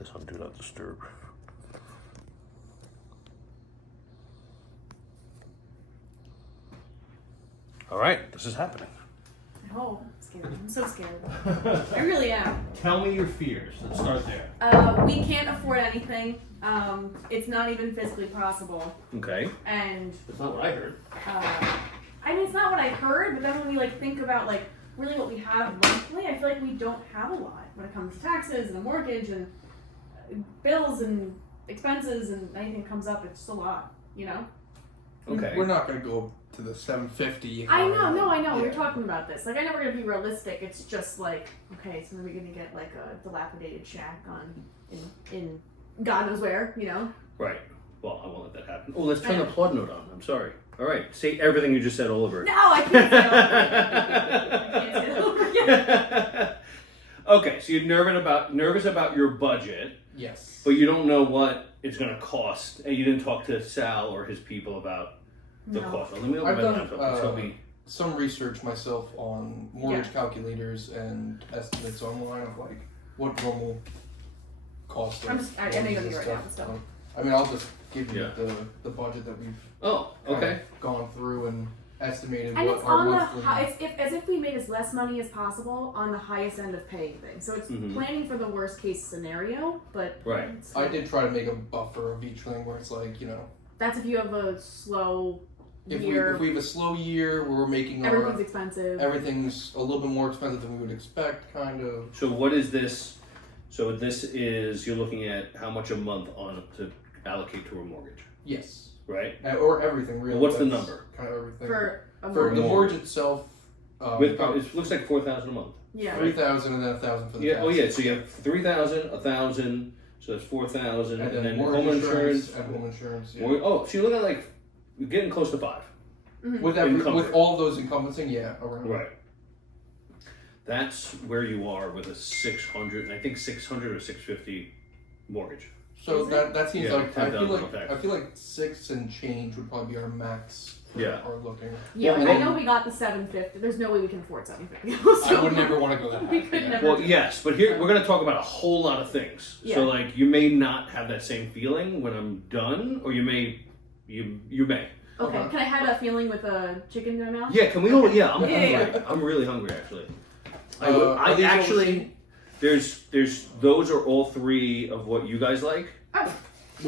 this on Do Not Disturb. All right, this is happening. Oh, I'm scared. I'm so scared. I really am. Tell me your fears. Let's start there. We can't afford anything. It's not even physically possible. Okay. And That's not what I heard. I mean, it's not what I heard, but then when we like think about like really what we have monthly, I feel like we don't have a lot when it comes to taxes and a mortgage and bills and expenses and anything comes up. It's just a lot, you know. Okay. We're not gonna go to the 750. I know. Yeah. We're talking about this. Like, I know we're gonna be realistic. It's just like, okay, so are we gonna get like a dilapidated shack in God knows where, you know? Right. Well, I won't let that happen. Oh, let's turn the plot note on. I'm sorry. All right. Say everything you just said all over. No, I can't say it over again. Okay, so you're nervous about your budget. Yes. But you don't know what it's going to cost, and you didn't talk to Sal or his people about the cost. Well, let me open I've my done laptop. Tell me. some research myself on mortgage calculators and estimates online of like what normal costs. I know you're gonna be right now and stuff. I mean, I'll just give you the budget that we've gone through and estimated and what it's our on monthly. as if we made as less money as possible on the highest end of paying things. So it's planning for the worst case scenario, but I did try to make a buffer of each thing where it's like, you know, that's if you have a slow if year. we have a slow year where we're making everything's expensive. Everything's a little bit more expensive than we would expect, kind of. So what is this? So this is, you're looking at how much a month on to allocate to a mortgage. Yes. Right? Or everything, really. What's the number? Kind of everything. For the mortgage itself. It looks like $4,000 a month. Yeah. 3,000 and then 1,000 for the taxes. Oh yeah. So you have 3,000, 1,000. So that's 4,000, and then home mortgage insurance. and home insurance. Yeah. Oh, so you're looking at like you're getting close to 5. Mm-hmm. With all those encompassing, around. Right. That's where you are with a 600, I think 600 or 650 mortgage. So that seems like I $10,000 feel like 6 and change would probably be our max. Yeah. Are looking. Yeah, Well, I know we got the 750. There's no way we can afford 750. So I would never want to go that high. We could never. Well, yes, but here we're going to talk about a whole lot of things. Yeah. So like you may not have that same feeling when I'm done, or you may. Okay, can I have that feeling with a chicken in my mouth? Yeah, can we all? Yeah, I'm hungry. Yeah. I'm really hungry actually. Are these actually, there's those are all 3 of what you guys like, Oh,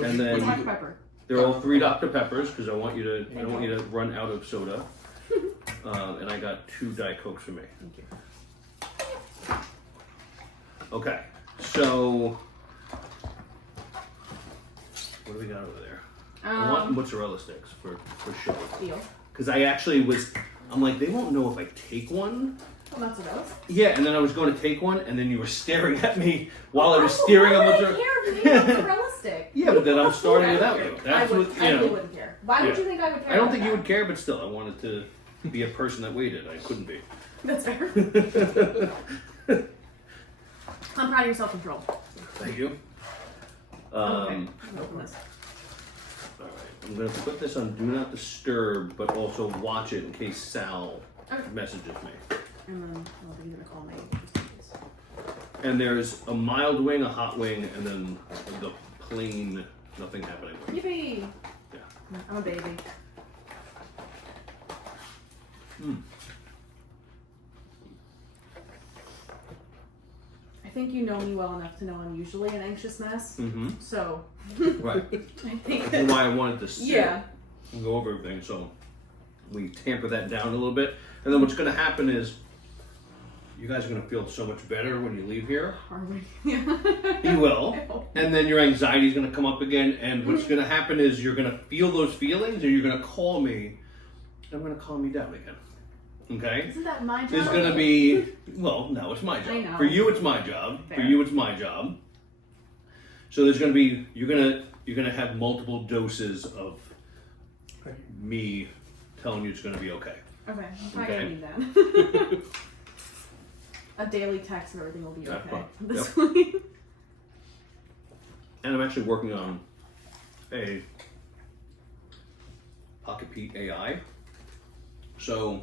and then Dr. Pepper. they're all 3 Dr. Peppers because I don't want you to run out of soda. And I got 2 Diet Cokes for me. Thank you. Okay, so what do we got over there? I want mozzarella sticks for show. Deal. Because I'm like, they won't know if I take one. Well, mozzarella. Yeah, and then I was going to take one, and then you were staring at me while I was steering on mozzarella. I care if you need a mozzarella stick. Yeah, but then I'm starting without you. I That's what, really wouldn't care. Why would you think I would care? I don't about think you that? would care, but still, I wanted to be a person that waited. I couldn't be. That's fair. I'm proud of your self-control. Thank you. Okay. All right, I'm going to put this on Do Not Disturb, but also watch it in case Sal messages me. And then he's gonna call me. Just in case. And there's a mild wing, a hot wing, and then the plain, nothing happening wing. Yippee! Yeah. I'm a baby. I think you know me well enough to know I'm usually an anxious mess. Mm-hmm. So. Right. I think That's why I wanted to sit and go over everything. So we tamper that down a little bit. And then what's going to happen is you guys are going to feel so much better when you leave here. Are we? You will. And then your anxiety is going to come up again. And what's going to happen is you're going to feel those feelings and you're going to call me. I'm going to calm you down again. Okay? Isn't that my job? There's going to be, well, no, it's my job. I know. For you, it's my job. Fair. For you, it's my job. So there's going to be, you're going to have multiple doses of me telling you it's going to be okay. Okay, I'm probably gonna need that. A daily text and everything will be Yeah, okay. fine. This Yep. week. And I'm actually working on a Pocket Pete AI. So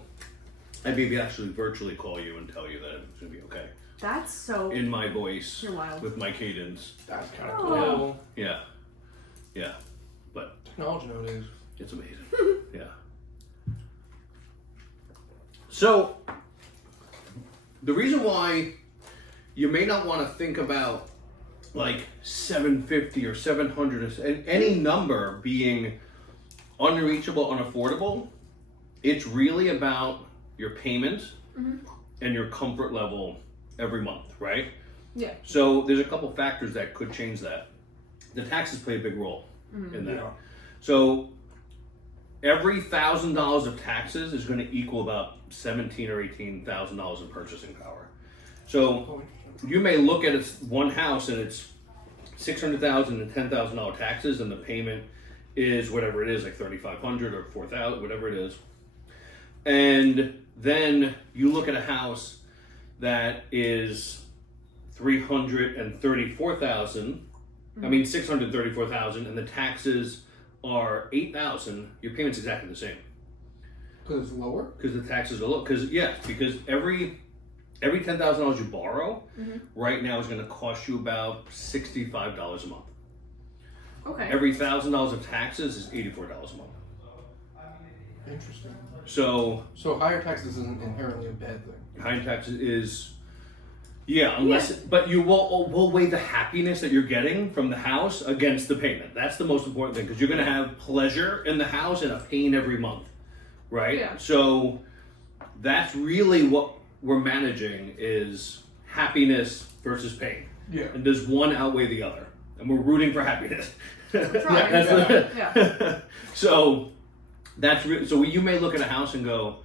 I maybe actually virtually call you and tell you that it's going to be okay That's so. in my voice You're wild. with my cadence. That's kind of Oh. cool. Yeah. Technology nowadays. It's amazing. Yeah. So, the reason why you may not want to think about like 750 or 700 and any number being unreachable, unaffordable, it's really about your payment and your comfort level every month, right? Yeah. So there's a couple factors that could change that. The taxes play a big role in that. Yeah. So every $1,000 of taxes is going to equal about $17,000 or $18,000 in purchasing power. So you may look at one house and it's $600,000 and $10,000 taxes, and the payment is whatever it is, like $3,500 or $4,000, whatever it is. And then you look at a house that is $334,000. I mean $634,000, and the taxes are $8,000. Your payment's exactly the same. Because it's lower? Because the taxes are low. Because every $10,000 you borrow right now is going to cost you about $65 a month. Okay. Every $1,000 of taxes is $84 a month. Interesting. So higher taxes isn't inherently a bad thing. high taxes is, but you will weigh the happiness that you're getting from the house against the payment. That's the most important thing, because you're going to have pleasure in the house and a pain every month, right? Yeah. So that's really what we're managing, is happiness versus pain. Yeah. And does one outweigh the other? And we're rooting for happiness. trying. Yeah. So so you may look at a house and go,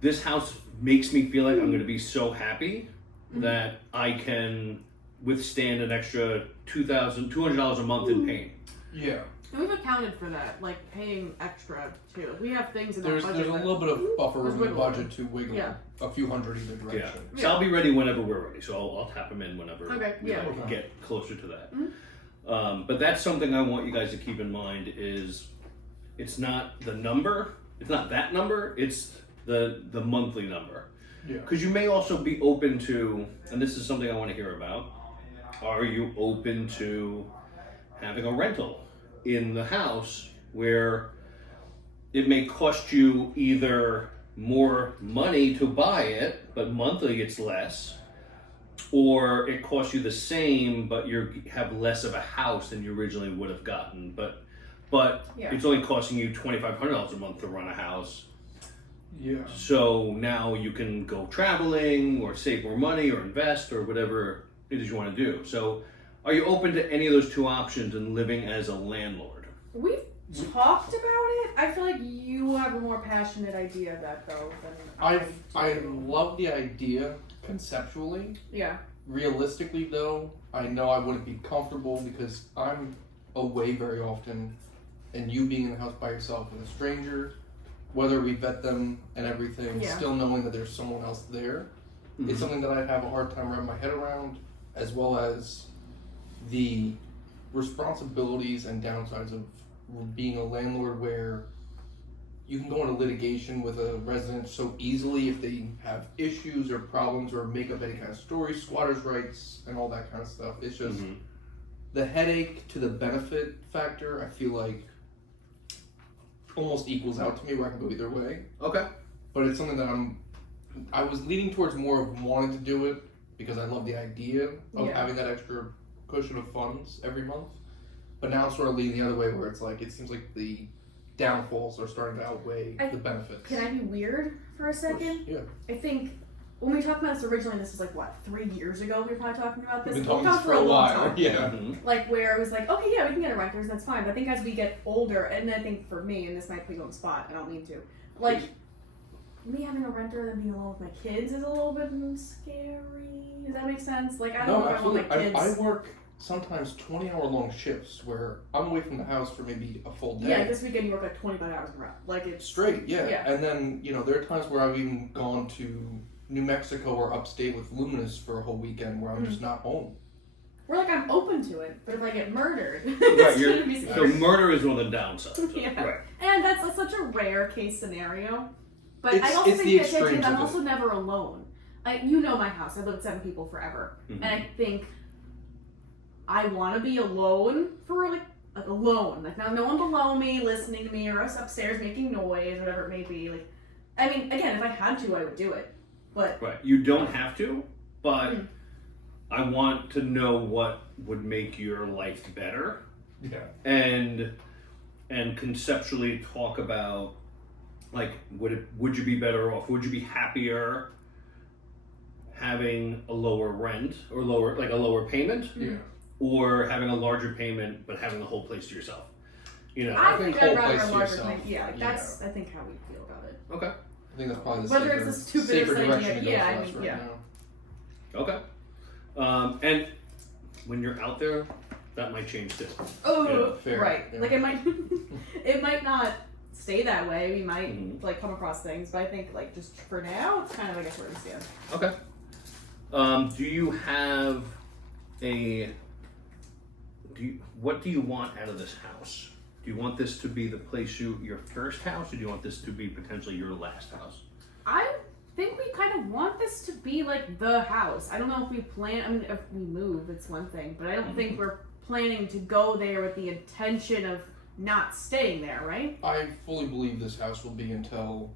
this house makes me feel like I'm going to be so happy that I can withstand an extra $200 a month in pain. Yeah. And we've accounted for that, like paying extra too. We have things in There's our budget. a little bit of buffer There's in the wiggle room. budget to wiggle Yeah. a few hundred either Yeah. direction. So I'll be ready whenever we're ready. So I'll tap them in whenever Okay, we yeah. get closer to that. But that's something I want you guys to keep in mind, is it's not the number, it's not that number, it's the monthly number. Yeah. Because you may also be open to, and this is something I want to hear about, are you open to having a rental in the house where it may cost you either more money to buy it, but monthly it's less, or it costs you the same, but you have less of a house than you originally would have gotten, but it's only costing you $2,500 a month to run a house. Yeah. So now you can go traveling or save more money or invest or whatever it is you want to do. So are you open to any of those two options and living as a landlord? We've talked about it. I feel like you have a more passionate idea of that though than I love the idea conceptually. Yeah. Realistically though, I know I wouldn't be comfortable because I'm away very often, and you being in the house by yourself with a stranger, whether we vet them and everything, still knowing that there's someone else there, it's something that I'd have a hard time wrapping my head around, as well as the responsibilities and downsides of being a landlord, where you can go into litigation with a resident so easily if they have issues or problems or make up any kind of story, squatters' rights and all that kind of stuff. It's just the headache to the benefit factor, I feel like almost equals out to me, where I can go either way. Okay. But it's something that I was leaning towards more of wanting to do it because I love the idea of having that extra cushion of funds every month. But now I'm sort of leaning the other way, where it's like, it seems like the downfalls are starting to outweigh the benefits. Can I be weird for a second? Yeah. I think when we talked about this originally, this was like what, 3 years ago we were probably talking about this? We've been talking We've this for a long while. time. Yeah. Like where it was like, okay, yeah, we can get a renters, that's fine. But I think as we get older, and I think for me, and this might put you on the spot, I don't mean to, like me having a renter and then being alone with my kids is a little bit scary. Does that make sense? Like I don't know if I want my kids. I work sometimes 20-hour long shifts where I'm away from the house for maybe a full day. Yeah, this weekend you work like 25 hours in a row. Like it's straight, yeah. And then, there are times where I've even gone to New Mexico or upstate with Luminous for a whole weekend where I'm just not home. We're like, I'm open to it, but if I get murdered, Right, it's gonna be so scary. murder is one of the downsides. Yeah. Right. And that's such a rare case scenario. But It's- I also it's think the that extremes I'm of it. also never alone. you know my house. I live with 7 people forever, Mhm. and I think I want to be alone for like alone. Like, now no one below me listening to me, or us upstairs making noise, or whatever it may be. Like, I mean, again, if I had to, I would do it. But Right. You don't have to, but Mm. I want to know what would make your life better, Yeah. and conceptually talk about, like, would you be better off? Would you be happier having a lower rent or a lower payment, Yeah. or having a larger payment but having the whole place to yourself? You know. I think think I'd whole rather place a to larger yourself. thing. Yeah, like that's I think how we feel about it. Okay. I think that's probably the Whether safer, it's the stupidest safer idea, direction to go yeah, for I us mean, right yeah. now. Okay. And when you're out there, that might change too. Oh, Yeah, fair, right. yeah. Like, it might not stay that way. We might Mhm. like come across things, but I think like just for now, it's kind of I guess where we stand. Okay. Do you have what do you want out of this house? Do you want this to be the place your first house, or do you want this to be potentially your last house? I think we kind of want this to be like the house. I don't know if we plan. I mean, if we move, it's one thing, but I don't think we're planning to go there with the intention of not staying there, right? I fully believe this house will be until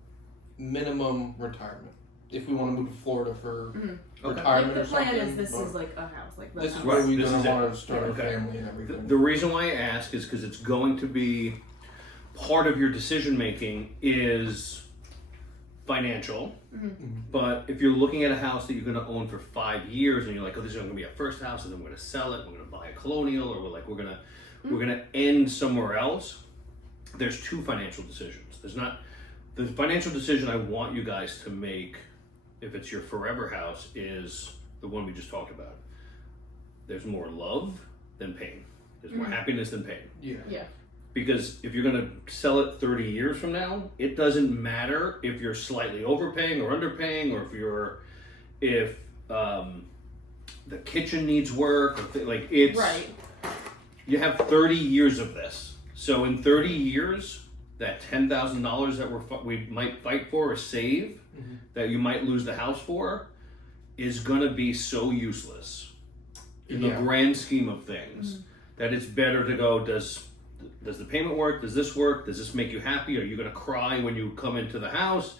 minimum retirement. If we want to move to Florida for Okay. Like retirement the or something. plan is this but is like a house, like the this is house. where we're This going is to it. want to start Okay. a family and everything. The reason why I ask is because it's going to be part of your decision making is financial. But if you're looking at a house that you're going to own for 5 years, and you're like, oh, this is going to be a first house, and then we're going to sell it, we're going to buy a colonial, or we're going to end somewhere else. There's 2 financial decisions. There's not the financial decision I want you guys to make. If it's your forever house, is the one we just talked about. There's more love than pain. There's more happiness than pain. Yeah. Yeah. Because if you're going to sell it 30 years from now, it doesn't matter if you're slightly overpaying or underpaying, or if the kitchen needs work, or like it's Right. You have 30 years of this. So in 30 years, that $10,000 that we might fight for or save, that you might lose the house for, is gonna be so useless in the Yeah. grand scheme of things that it's better to go. Does the payment work? Does this work? Does this make you happy? Are you gonna cry when you come into the house?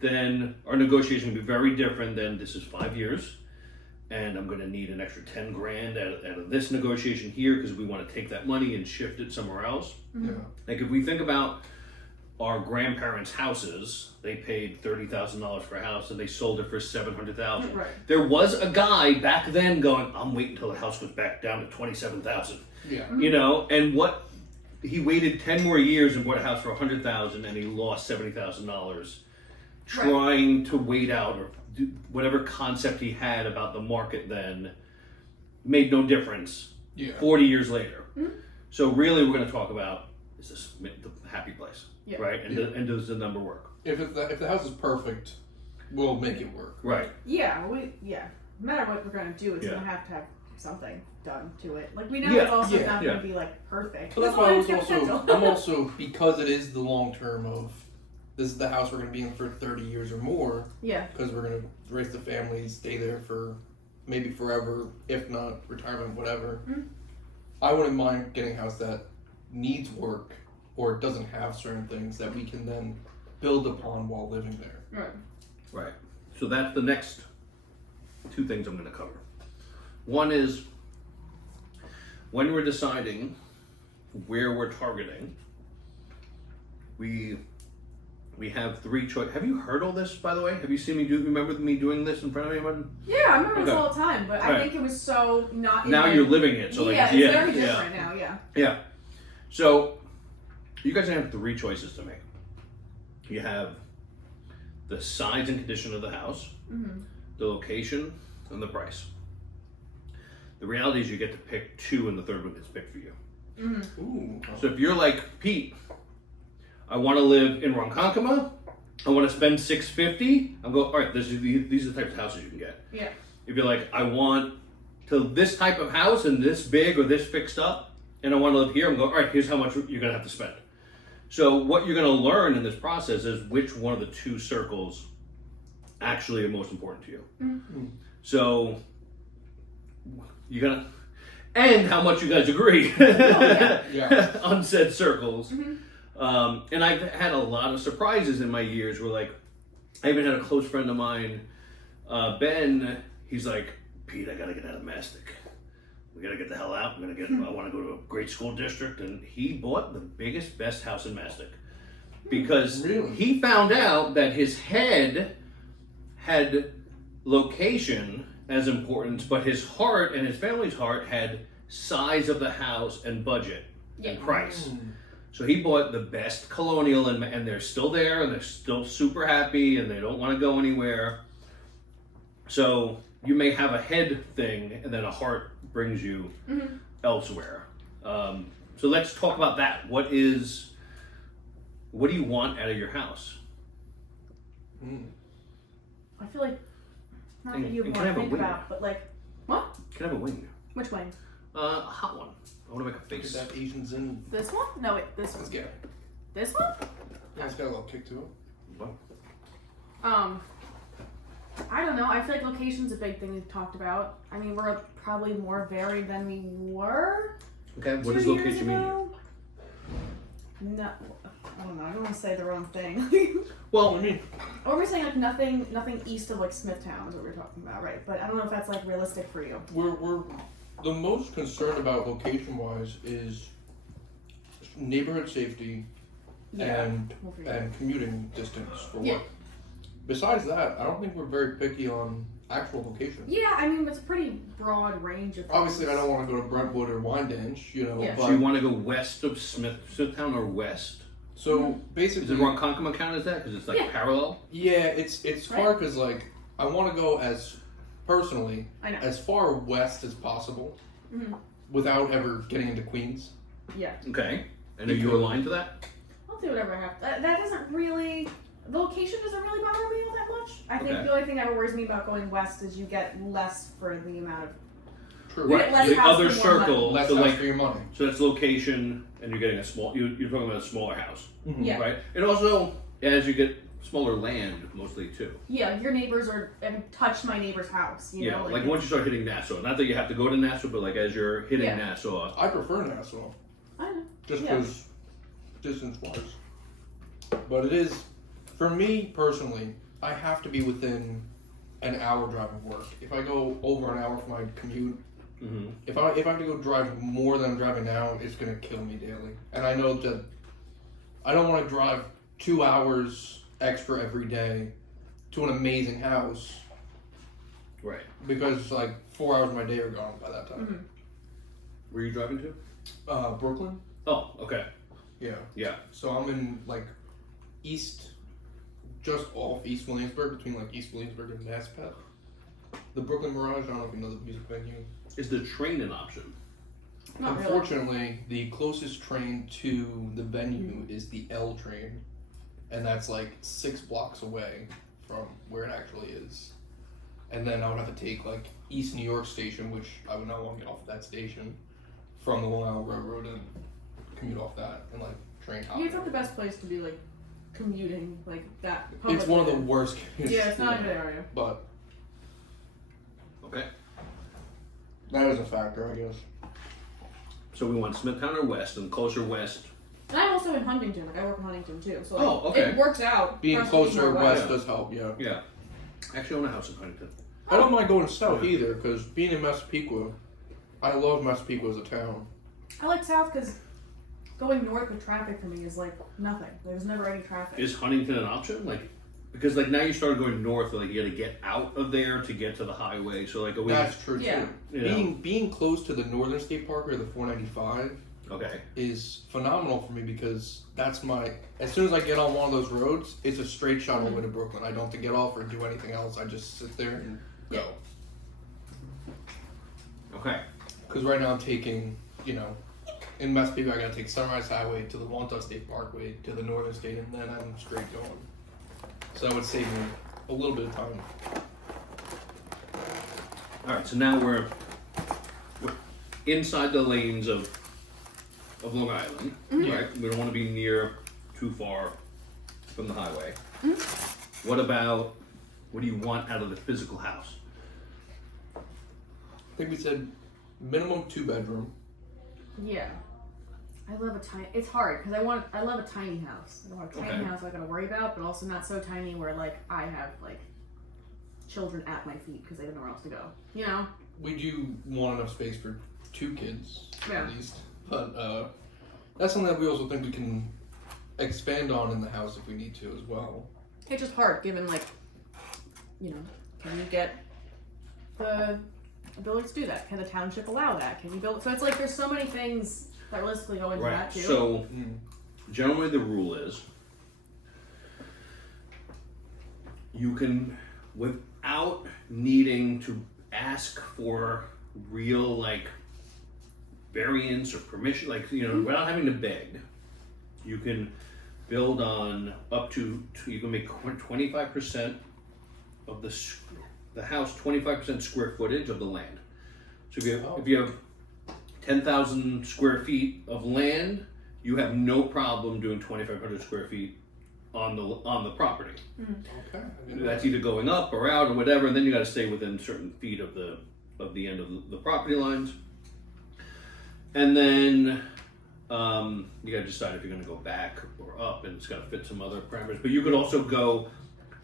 Then our negotiation will be very different than this is 5 years, and I'm gonna need an extra 10 grand out of this negotiation here because we want to take that money and shift it somewhere else. Yeah. Like if we think about our grandparents' houses, they paid $30,000 for a house and they sold it for $700,000. Right. There was a guy back then going, "I'm waiting until the house goes back down to 27,000." Yeah. You know, and what he waited 10 more years and bought a house for $100,000, and he lost $70,000 trying to wait out, or do whatever concept he had about the market then made no difference. Yeah. 40 years later. So really, we're going to talk about, is this the happy place, Yeah. right? And, Yeah. and does the number work? If the house is perfect, we'll make it work. Right. Yeah, no matter what we're gonna do, it's Yeah. gonna have to have something done to it. Like we know Yeah, it's also yeah, not yeah. gonna be like perfect. But that's It's why I always was got also potential. I'm also because it is the long term of this is the house we're gonna be in for 30 years or more, yeah. because we're gonna raise the family, stay there for maybe forever, if not retirement, whatever. I wouldn't mind getting a house that needs work or doesn't have certain things that we can then build upon while living there. Right. Right. So that's the next 2 things I'm going to cover. One is when we're deciding where we're targeting, we have 3 choices. Have you heard all this, by the way? Have you seen me remember me doing this in front of anyone? Yeah, I remember this Okay. all the time, but I Right. think it was so not. Now even- you're living it, so like yeah, it's very different now. Yeah. Yeah. So you guys have 3 choices to make. You have the size and condition of the house, the location, and the price. The reality is you get to pick 2, and the third one gets picked for you. Ooh. So if you're like, Pete, I want to live in Ronkonkoma, I want to spend $650, I'm going, all right, these are the types of houses you can get. Yeah. If you're like, I want this type of house and this big or this fixed up, and I want to live here, I'm going, all right, here's how much you're going to have to spend. So what you're going to learn in this process is which one of the 2 circles actually most important to you. Mm-hmm. So you gotta, and how much you guys agree Yeah. on said circles. Mm-hmm. And I've had a lot of surprises in my years where, like, I even had a close friend of mine, Ben, he's like, Pete, I gotta get out of Mastic. We gotta get the hell out. I wanna go to a great school district. And he bought the biggest, best house in Mastic. Because Really? he found out that his head had location as important, but his heart and his family's heart had size of the house and budget and price. So he bought the best colonial, and they're still there, and they're still super happy, and they don't want to go anywhere. So you may have a head thing, and then a heart brings you elsewhere. So let's talk about that. What do you want out of your house? I feel like not that you And want can I to have a think wing? about, but like what? Can I have a wing? Which wing? A hot one. I want to make a Does face. that have Asians in? This one? No, wait, this one. Let's get it. This one? Yeah, it's got a little kick to it. I don't know. I feel like location's a big thing we've talked about. I mean, we're probably more varied than we were. Okay, what 2 does years location mean? ago. No, I don't know. I don't want to say the wrong thing. Well, I mean, Or we're saying like nothing east of like Smithtown is what we're talking about, right? But I don't know if that's like realistic for you. we're the most concerned about location wise is neighborhood safety and We'll figure it out. commuting distance for Yeah. work. Besides that, I don't think we're very picky on actual location. Yeah, I mean it's a pretty broad range of. Obviously, I things. don't want to go to Brentwood or Wyandanch, you know. Yeah. But so you want to go west of Smithtown or west? so Is basically, it Ronkonkoma count as that? Because it's like Yeah. parallel? yeah, it's Right. hard because like I want to go as personally I know. as far west as possible Mhm. without ever getting into Queens. Yeah, Okay. And are you aligned to that? I'll do whatever I have. That doesn't really. The location doesn't really bother me all that much. I think Okay. the only thing that worries me about going west is you get less for the amount of. True. Right. less The house other for more circle, Less so house like, for your money. so that's location, and you're getting a small. You're talking about a smaller house, Yeah. right? And also, as you get smaller land, mostly too. Yeah, your neighbors are touch my neighbor's house. You Yeah, know, like once you start hitting Nassau, not that you have to go to Nassau, but like as you're hitting Yeah. Nassau, I prefer Nassau I know. just Yeah. because distance wise. But it is, for me personally, I have to be within an hour drive of work. If I go over an hour for my commute, if I have to go drive more than I'm driving now, it's gonna kill me daily. And I know that I don't want to drive 2 hours extra every day to an amazing house right? because like 4 hours of my day are gone by that time. Mhm. Where are you driving to? Brooklyn. Oh, okay. Yeah. Yeah. So I'm in like east, just off East Williamsburg, between like East Williamsburg and Maspeth. The Brooklyn Mirage. I don't know if you know the music venue. Is the train an option? Not really. Unfortunately, the closest train to the venue is the L train, and that's like 6 blocks away from where it actually is. And then I would have to take like East New York Station, which I would not want to get off of that station, from the Long Island Railroad and commute off that and like train hop. Yeah, it's not the best place to be like commuting like that. It's one of the publicly. worst. Yeah, it's not a good area. But Okay. that is a factor, I guess. So we want Smithtown or west, and closer west. And I'm also in Huntington. Like I work in Huntington too, so Oh, like, okay. it works out. Being for us to be closer more west west. does help, yeah. Yeah. Actually, I own a house in Huntington. I don't mind going south either, because being in Massapequa, I love Massapequa as a town. I like south because going north with traffic for me is like nothing. There's never any traffic. Is Huntington an option? Like, because like now you started going north, like you got to get out of there to get to the highway. So like, are we? That's true Yeah. too. You know. Being close to the Northern State Parkway or the 495 Okay. is phenomenal for me because that's my. As soon as I get on one of those roads, it's a straight shot all the way to Brooklyn. I don't have to get off or do anything else. I just sit there and go. Okay. Because right now I'm taking, in Massapequa I gotta take Sunrise Highway to the Wantagh State Parkway to the Northern State, and then I'm straight going. So that would save me a little bit of time. All right. So now we're inside the lanes of Long Island, right? We don't want to be near too far from the highway. What about What do you want out of the physical house? I think we said minimum 2-bedroom. Yeah. I love a tiny. It's hard because I love a tiny house. I don't want a tiny house I gotta worry about, but also not so tiny where like I have like children at my feet because they have nowhere else to go. You know. We do want enough space for 2 kids Yeah. at least, but that's something that we also think we can expand on in the house if we need to as well. It's just hard given like, you know, can you get the ability to do that? Can the township allow that? Can you build? So it's like there's so many things that realistically go into that too. So generally the rule is you can, without needing to ask for real like variance or permission, like, you know, without having to beg, you can build on up to you can make 25% of the house 25% square footage of the land. So if you have 10,000 square feet of land, you have no problem doing 2,500 square feet on the property. Okay. That's either going up or out or whatever, and then you got to stay within certain feet of the end of the property lines. And then you got to decide if you're going to go back or up, and it's got to fit some other parameters. But you could also go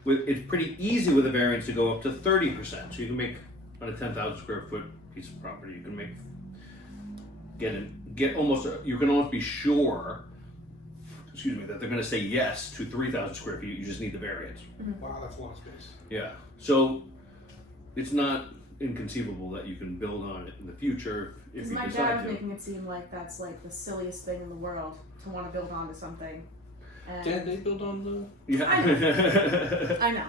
with, it's pretty easy with a variance to go up to 30%. So you can make on a 10,000 square foot piece of property, you can make you can almost be sure, excuse me, that they're going to say yes to 3,000 square feet. You just need the variance. Wow, that's a lot of space. Yeah. So it's not inconceivable that you can build on it in the future if you My decide dad was to. making it seem like that's like the silliest thing in the world to want to build onto something. And Did they build on the? Yeah. I know.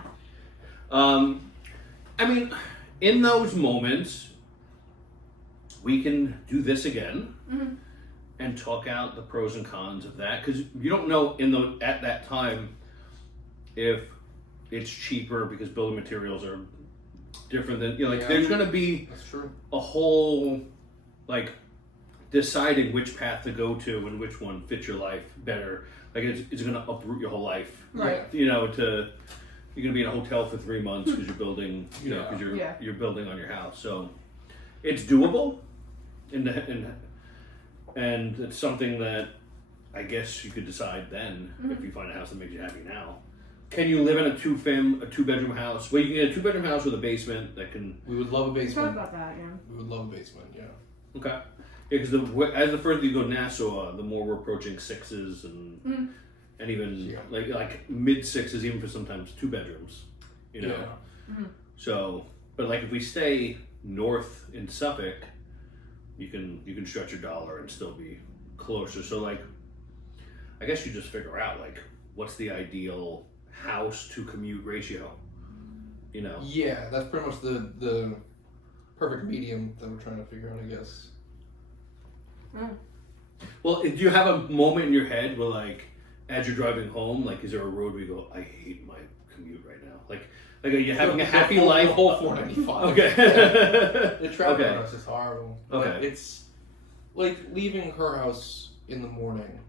I mean, in those moments, we can do this again and talk out the pros and cons of that, because you don't know at that time if it's cheaper because building materials are different than, you know, like there's going to be That's true. a whole like deciding which path to go to and which one fits your life better. Like it's going to uproot your whole life, Right. You know, you're going to be in a hotel for 3 months because you're building, you know, because Yeah. you're building on your house. So it's doable, and it's something that I guess you could decide then if you find a house that makes you happy now. Can you live in a 2-bedroom house? Well, you can get a 2-bedroom house with a basement that can. We would love a We talked basement. about that, yeah. We would love a basement. Yeah. Okay. Yeah, because as the further you go Nassau, the more we're approaching 6s and even like mid 6s, even for sometimes 2 bedrooms. You know. Yeah. So, but like if we stay north in Suffolk, you can stretch your dollar and still be closer. So like, I guess you just figure out like what's the ideal house to commute ratio. You know. Yeah, that's pretty much the perfect medium that we're trying to figure out, I guess. Well, do you have a moment in your head where, like, as you're driving home, like, is there a road where you go, I hate my commute right now? Like are you having a happy life? The whole 495. Okay. The traffic Okay. on us is horrible. Okay. But it's like leaving her house in the morning.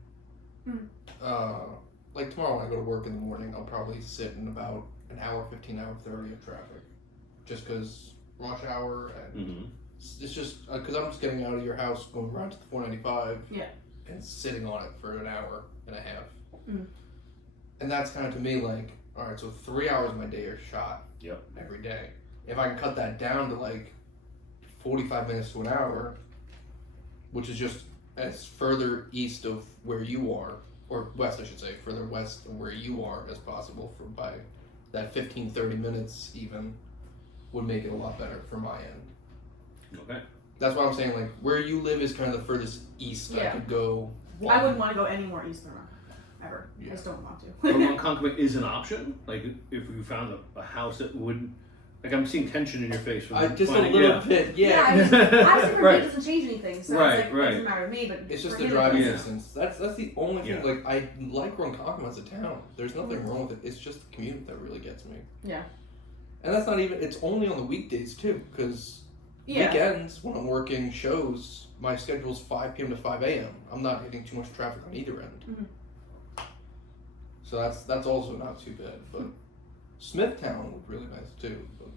Like tomorrow when I go to work in the morning, I'll probably sit in about an hour, 15 hour, 30 of traffic. Just because rush hour and it's just because I'm just getting out of your house, going right to the 495, and sitting on it for an hour and a half. And that's kind of to me like, all right, so 3 hours of my day are shot. Yep. Every day. If I can cut that down to like 45 minutes to an hour, which is just as further east of where you are, or west, I should say, further west of where you are as possible, for by that 15-30 minutes even, would make it a lot better for my end. Okay. That's why I'm saying, like, where you live is kind of the furthest east I could go. I wouldn't want to go any more east than Vermont, ever. Yeah. I just don't want to. Vermont Concrete is an option. Like if you found a house that would, like I'm seeing tension in your face. From Just a finding- little bit, Yeah, I just for Right. me, it doesn't change anything. So Right, it's like, right. it doesn't matter to me, but It's just for the him, driving it does. distance. That's the only thing. Yeah. Like, I like Ronkonkoma as a town. There's nothing wrong with it. It's just the commute that really gets me. Yeah. And that's not even. It's only on the weekdays too, because weekends when I'm working shows, my schedule's 5 p.m. to 5 a.m. I'm not hitting too much traffic on either end. So that's also not too bad. But Smithtown would be really nice too. But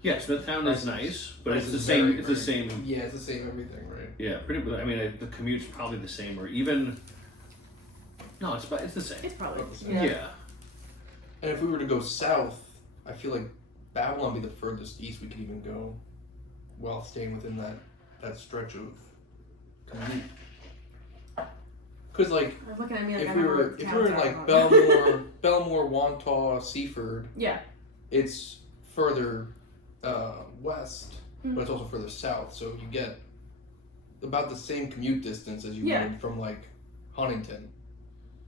Yeah, Smithtown is nice, but Price it's the is same. very It's the great. same. Yeah, it's the same everything, right? Yeah, pretty. I mean, the commute's probably the same, or even. No, it's the same. It's probably Yeah. And if we were to go south, I feel like Babylon would be the furthest east we could even go, while staying within that stretch of commute. Because like, I'm looking at me like I if we don't know were what if towns we were in are like about. Belmore, Wantagh, Seaford, Yeah. it's further west, Mhm. but it's also further south. So you get about the same commute distance as you Yeah. would from like Huntington.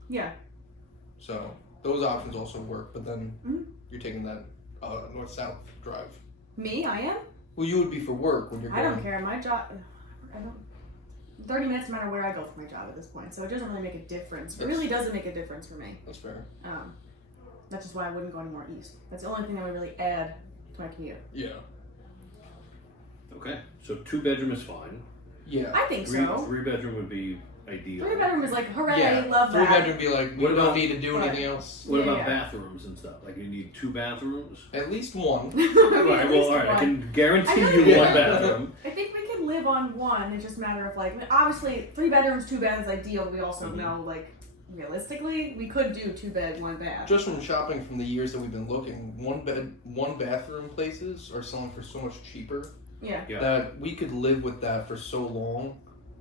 Yeah. So those options also work, but then Mhm. you're taking that north-south drive. Me, I am. Well, you would be for work when you're I going. don't care. My job. I don't. 30 minutes no matter where I go for my job at this point, so it doesn't really make a difference. It That's- really doesn't make a difference for me. That's fair. That's just why I wouldn't go any more east. That's the only thing that would really add to my commute. Yeah. Okay, so 2-bedroom is fine. Yeah. I think so. 3-bedroom would be ideal. 3-bedroom is like, hooray, Yeah. love that. 3-bedroom be like, you What don't about- need to do Right. anything else. What Yeah, about yeah. bathrooms and stuff? Like you need 2 bathrooms. At least one. Right. Well, all right. I can guarantee I you think- one bathroom. I think we can live on one. It's just a matter of like, I mean, obviously, 3 bedrooms, 2 baths is ideal. We also Mhm. know, like, realistically, we could do 2 bed, 1 bath. Just from shopping from the years that we've been looking, one bathroom places are selling for so much cheaper Yeah. Yeah. that we could live with that for so long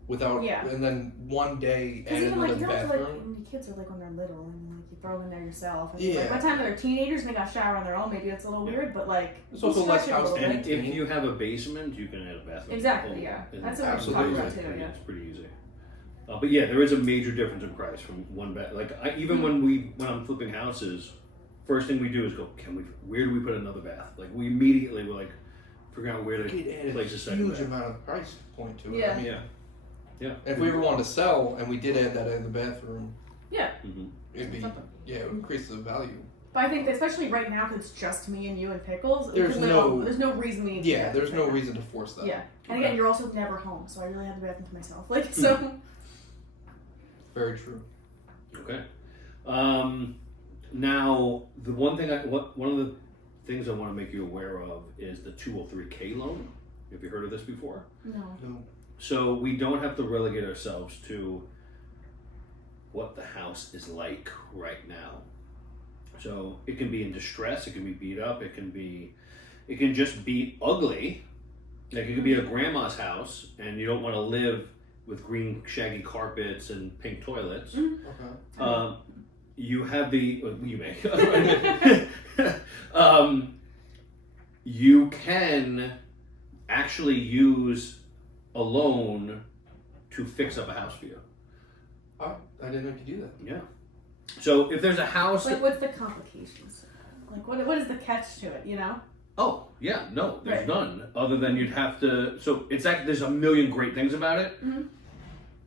without, Yeah. and then one day Because add even like another you don't have to bathroom. like when your kids are like when they're little and like you throw them in there yourself. And Yeah. Like, by the time they're teenagers and they got to shower on their own, maybe it's a little Yeah. weird, but like It's you also stretch less it a little house bit. And if you have a basement, you can add a bathroom. Exactly, Oh, yeah. and That's what we're Absolutely. talking about too. Yeah. It's pretty easy. But yeah, there is a major difference in price from one bed. Like even when I'm flipping houses, first thing we do is go, where do we put another bath? Like we immediately were like figuring out where to We could add place a a second huge bath. amount of price point to it. Yeah. Yeah. Yeah. If we ever wanted to sell and we did add that in the bathroom, Mhm. it'd be, Something. yeah, it would increase the value. But I think that especially right now, because it's just me and you and Pickles, we There's can live no- on- there's no reason we need to Yeah, do there's that no right now. reason to force that. Yeah, and Okay. again, you're also never home, so I really have the bathroom to myself. Like so. Very true. Okay. Now the one of the things I want to make you aware of is the 203K loan. Have you heard of this before? No. No. So we don't have to relegate ourselves to what the house is like right now. So it can be in distress, it can be beat up, it can just be ugly. Like it could be a grandma's house and you don't want to live with green shaggy carpets and pink toilets. Okay. You have you may. You can actually use a loan to fix up a house for you. I didn't know you could do that. Yeah. So if there's a house Like, what's the complications? Like, what is the catch to it? You know? oh yeah, no, there's Right. none other than you'd have to. So it's actually there's a million great things about it. Mhm.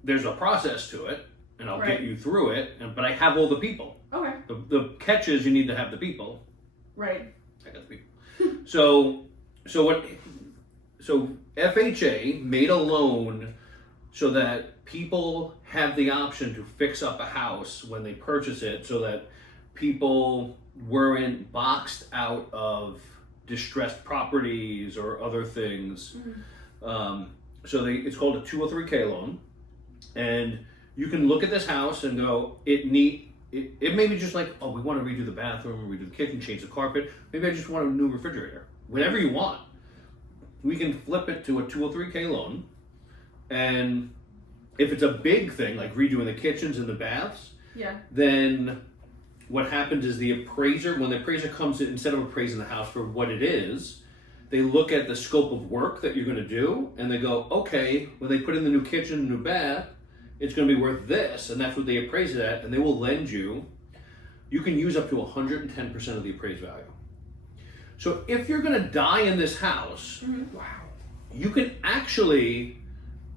There's a process to it, and I'll Right. get you through it. But I have all the people. Okay. The catch is you need to have the people. Right. I got the people. So FHA made a loan so that people have the option to fix up a house when they purchase it, so that people weren't boxed out of distressed properties or other things. It's called a 203K loan, and you can look at this house and go, it may be just like, oh, we want to redo the bathroom, redo the kitchen, change the carpet. Maybe I just want a new refrigerator. Whatever you want. We can flip it to a 203K loan, and if it's a big thing like redoing the kitchens and the baths, Yeah. then what happens is when the appraiser comes in, instead of appraising the house for what it is, they look at the scope of work that you're going to do, and they go, okay, when they put in the new kitchen, new bath, it's going to be worth this, and that's what they appraise it at, and they will lend you. You can use up to 110% of the appraised value. So if you're going to die in this house, Wow. you can actually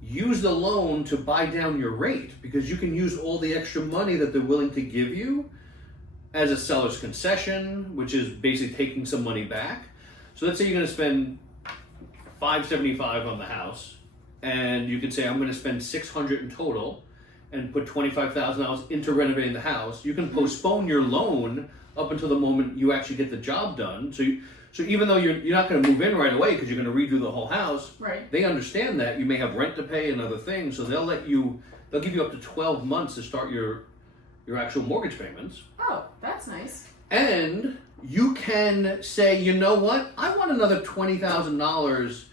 use the loan to buy down your rate, because you can use all the extra money that they're willing to give you as a seller's concession, which is basically taking some money back. So let's say you're going to spend $575 on the house, and you can say I'm going to spend $600 in total, and put $25,000 into renovating the house. You can postpone your loan up until the moment you actually get the job done. So even though you're not going to move in right away because you're going to redo the whole house, Right. they understand that you may have rent to pay and other things, so they'll give you up to 12 months to start your actual mortgage payments. Oh, that's nice. And you can say, you know what, I want another $20,000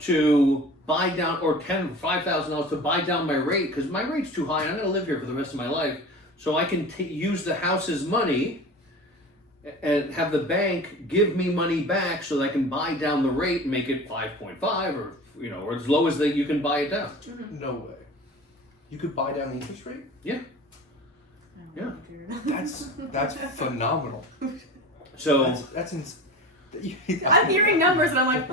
to buy down, or $5,000 to buy down my rate, because my rate's too high and I'm going to live here for the rest of my life. So I can use the house's money and have the bank give me money back so that I can buy down the rate and make it 5.5 or as low as that you can buy it down. Mm-hmm. No way. You could buy down the interest rate? Yeah. Yeah. That's phenomenal. So I'm hearing numbers and I'm like,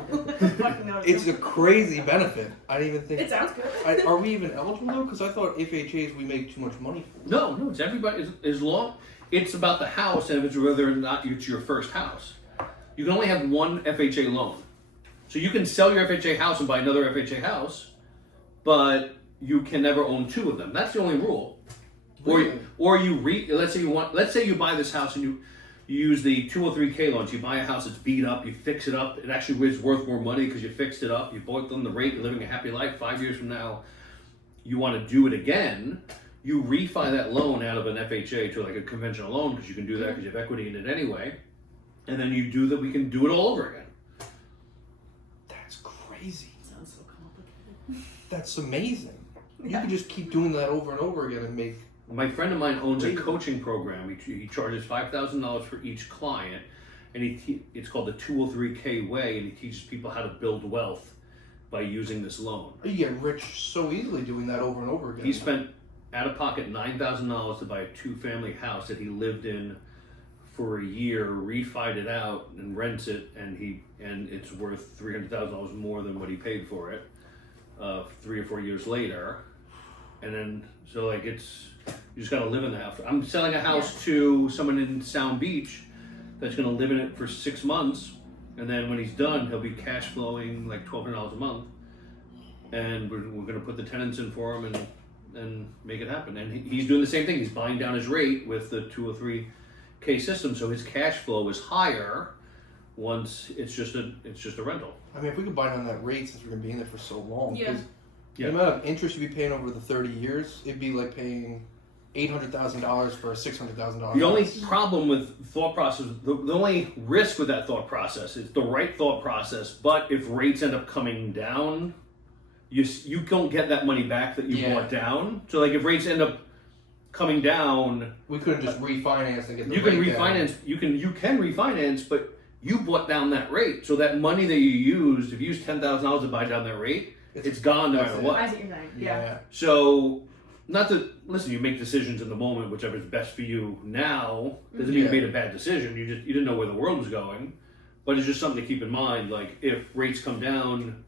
fucking no. it's a crazy benefit. I didn't even think. It sounds good. Are we even eligible though? Because I thought FHAs we make too much money for. no, it's everybody. As long it's about the house, and if it's whether or not it's your first house, you can only have one FHA loan. So you can sell your FHA house and buy another FHA house, but you can never own two of them. That's the only rule. Really? Or let's say you buy this house and you use the 203K loans. You buy a house that's beat up, you fix it up. It actually is worth more money because you fixed it up. You bought them the rate. You're living a happy life. 5 years from now, you want to do it again. You refi that loan out of an FHA to like a conventional loan because you can do that because you have equity in it anyway. And then you do that. We can do it all over again. That's crazy. Sounds so complicated. That's amazing. You Yeah. can just keep doing that over and over again and make. My friend of mine owns a coaching program. He charges $5,000 for each client, and it's called the 203K way, and he teaches people how to build wealth by using this loan. You get rich so easily doing that over and over again. He spent out of pocket $9,000 to buy a 2-family house that he lived in for a year, refied it out, and rents it, and it's worth $300,000 more than what he paid for it 3 or 4 years later. And then so like you just gotta live in the house. I'm selling a house to someone in Sound Beach that's gonna live in it for 6 months, and then when he's done, he'll be cash flowing like $1,200 a month, and we're gonna put the tenants in for him and make it happen. And he's doing the same thing. He's buying down his rate with the 203K system, so his cash flow is higher once it's just a rental. I mean, if we could buy down that rate since we're gonna be in there for so long, Yeah. 'cause Yeah. the amount of interest you'd be paying over the 30 years, it'd be like paying $800,000 for a $600,000. The only problem with thought process, the only risk with that thought process is the right thought process, but if rates end up coming down, you don't get that money back that you bought down. So like if rates end up coming down, we couldn't just refinance and get the you can rate refinance. down. You can refinance, but you bought down that rate. So that money that you used, if you used $10,000 to buy down that rate, it's gone no matter what. I see what you're saying. Yeah. So, not to listen. You make decisions in the moment, whichever is best for you now. Doesn't mean you made a bad decision. You didn't know where the world was going, but it's just something to keep in mind. Like if rates come down,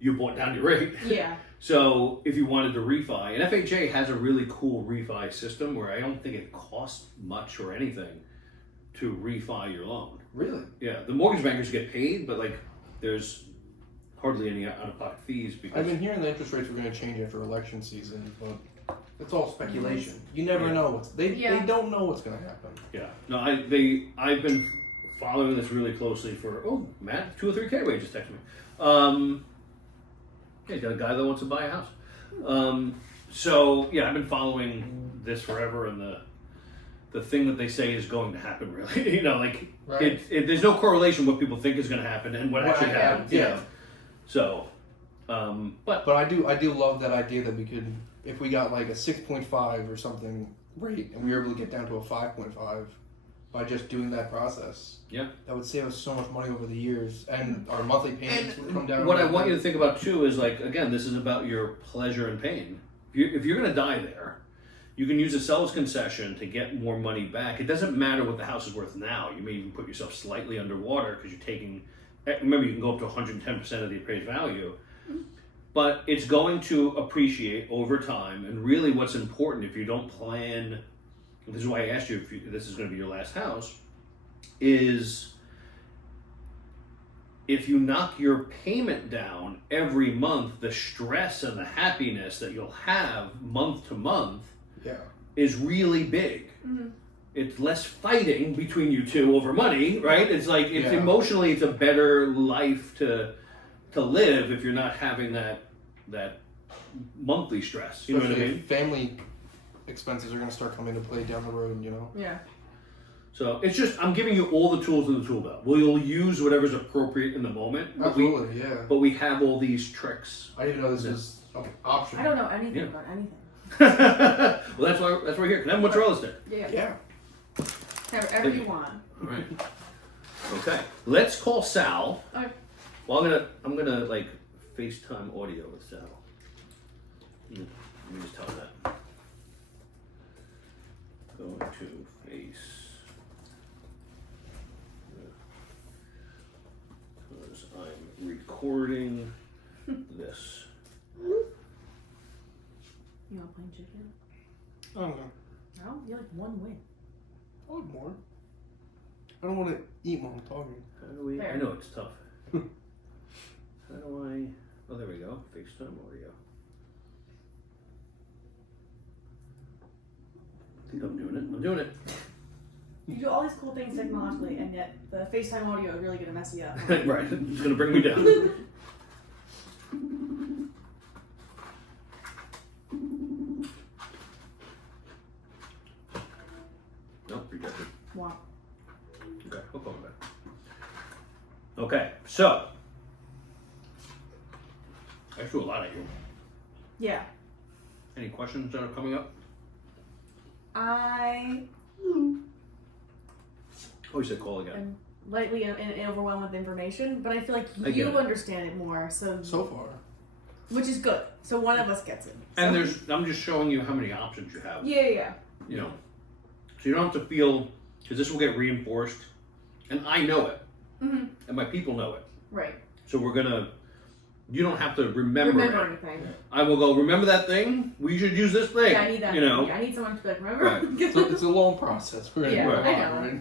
you bought down your rate. Yeah. So if you wanted to refi, and FHA has a really cool refi system where I don't think it costs much or anything to refi your loan. Really? Yeah, the mortgage bankers get paid, but like there's hardly any out-of-pocket fees because I've been hearing the interest rates were going to change after election season, but it's all speculation. You never know. They don't know what's going to happen. yeah. No, I've been following this really closely for Matt 203K way just texted me. Yeah, got a guy that wants to buy a house. So yeah, I've been following this forever, and the thing that they say is going to happen really. Like Right. there's no correlation what people think is going to happen and what actually happens. Yeah. So, but I do love that idea that we could, if we got like a 6.5 or something rate, and we were able to get down to a 5.5 by just doing that process. Yeah. That would save us so much money over the years, and our monthly payments would come down. What I want you to think about too is like, again, this is about your pleasure and pain. If you're going to die there, you can use a seller's concession to get more money back. It doesn't matter what the house is worth now. You may even put yourself slightly underwater because you're taking. Remember, you can go up to 110% of the appraised value, but it's going to appreciate over time. And really, what's important if you don't plan, this is why I asked you if this is going to be your last house, is if you knock your payment down every month, the stress and the happiness that you'll have month to month is really big. Mm-hmm. it's less fighting between you two over money, right? It's like it's Yeah. emotionally it's a better life to live if you're not having that monthly stress. You know what I Especially mean? if family expenses are going to start coming into play down the road, you know? Yeah. So it's just I'm giving you all the tools in the tool belt. We'll use whatever's appropriate in the moment. Absolutely, yeah. But we have all these tricks. I didn't know this was an option. I don't know anything Yeah. about anything. Well, that's why we're here. Can I have mozzarella stick? Yeah. Yeah. Whatever you want. All right. Okay. Let's call Sal. Okay. Well, I'm gonna like FaceTime audio with Sal. Let me just tell him that. Going to face. Because I'm recording this. You want plain chicken? I don't know. No, you're like one win. I want more. I don't want to eat while I'm talking. How do we? Fair. I know it's tough. How do I? Oh, there we go. FaceTime audio. I think I'm doing it. I'm doing it. You do all these cool things technologically, and yet the FaceTime audio is really gonna mess you up. Right. It's gonna bring me down. Nope, rejected. Wow. Okay, we'll call it back. Okay, so I threw a lot at you. Yeah. Any questions that are coming up? I Oh, you said call again. am lightly overwhelmed with information, but I feel like I get you it. understand it more, so So which is good. So one of us gets it. And So- I'm just showing you how many options you have. yeah. You know, so you don't have to feel because this will get reinforced, and I know it, Mm-hmm. and my people know it. Right. So we're gonna. You don't have to remember it. anything. I will go. Remember that thing? We should use this thing. Yeah, I need that. You know. Yeah, I need someone to be like, remember? Right. far. It's a long process. We're gonna Yeah, do it I live, know. right?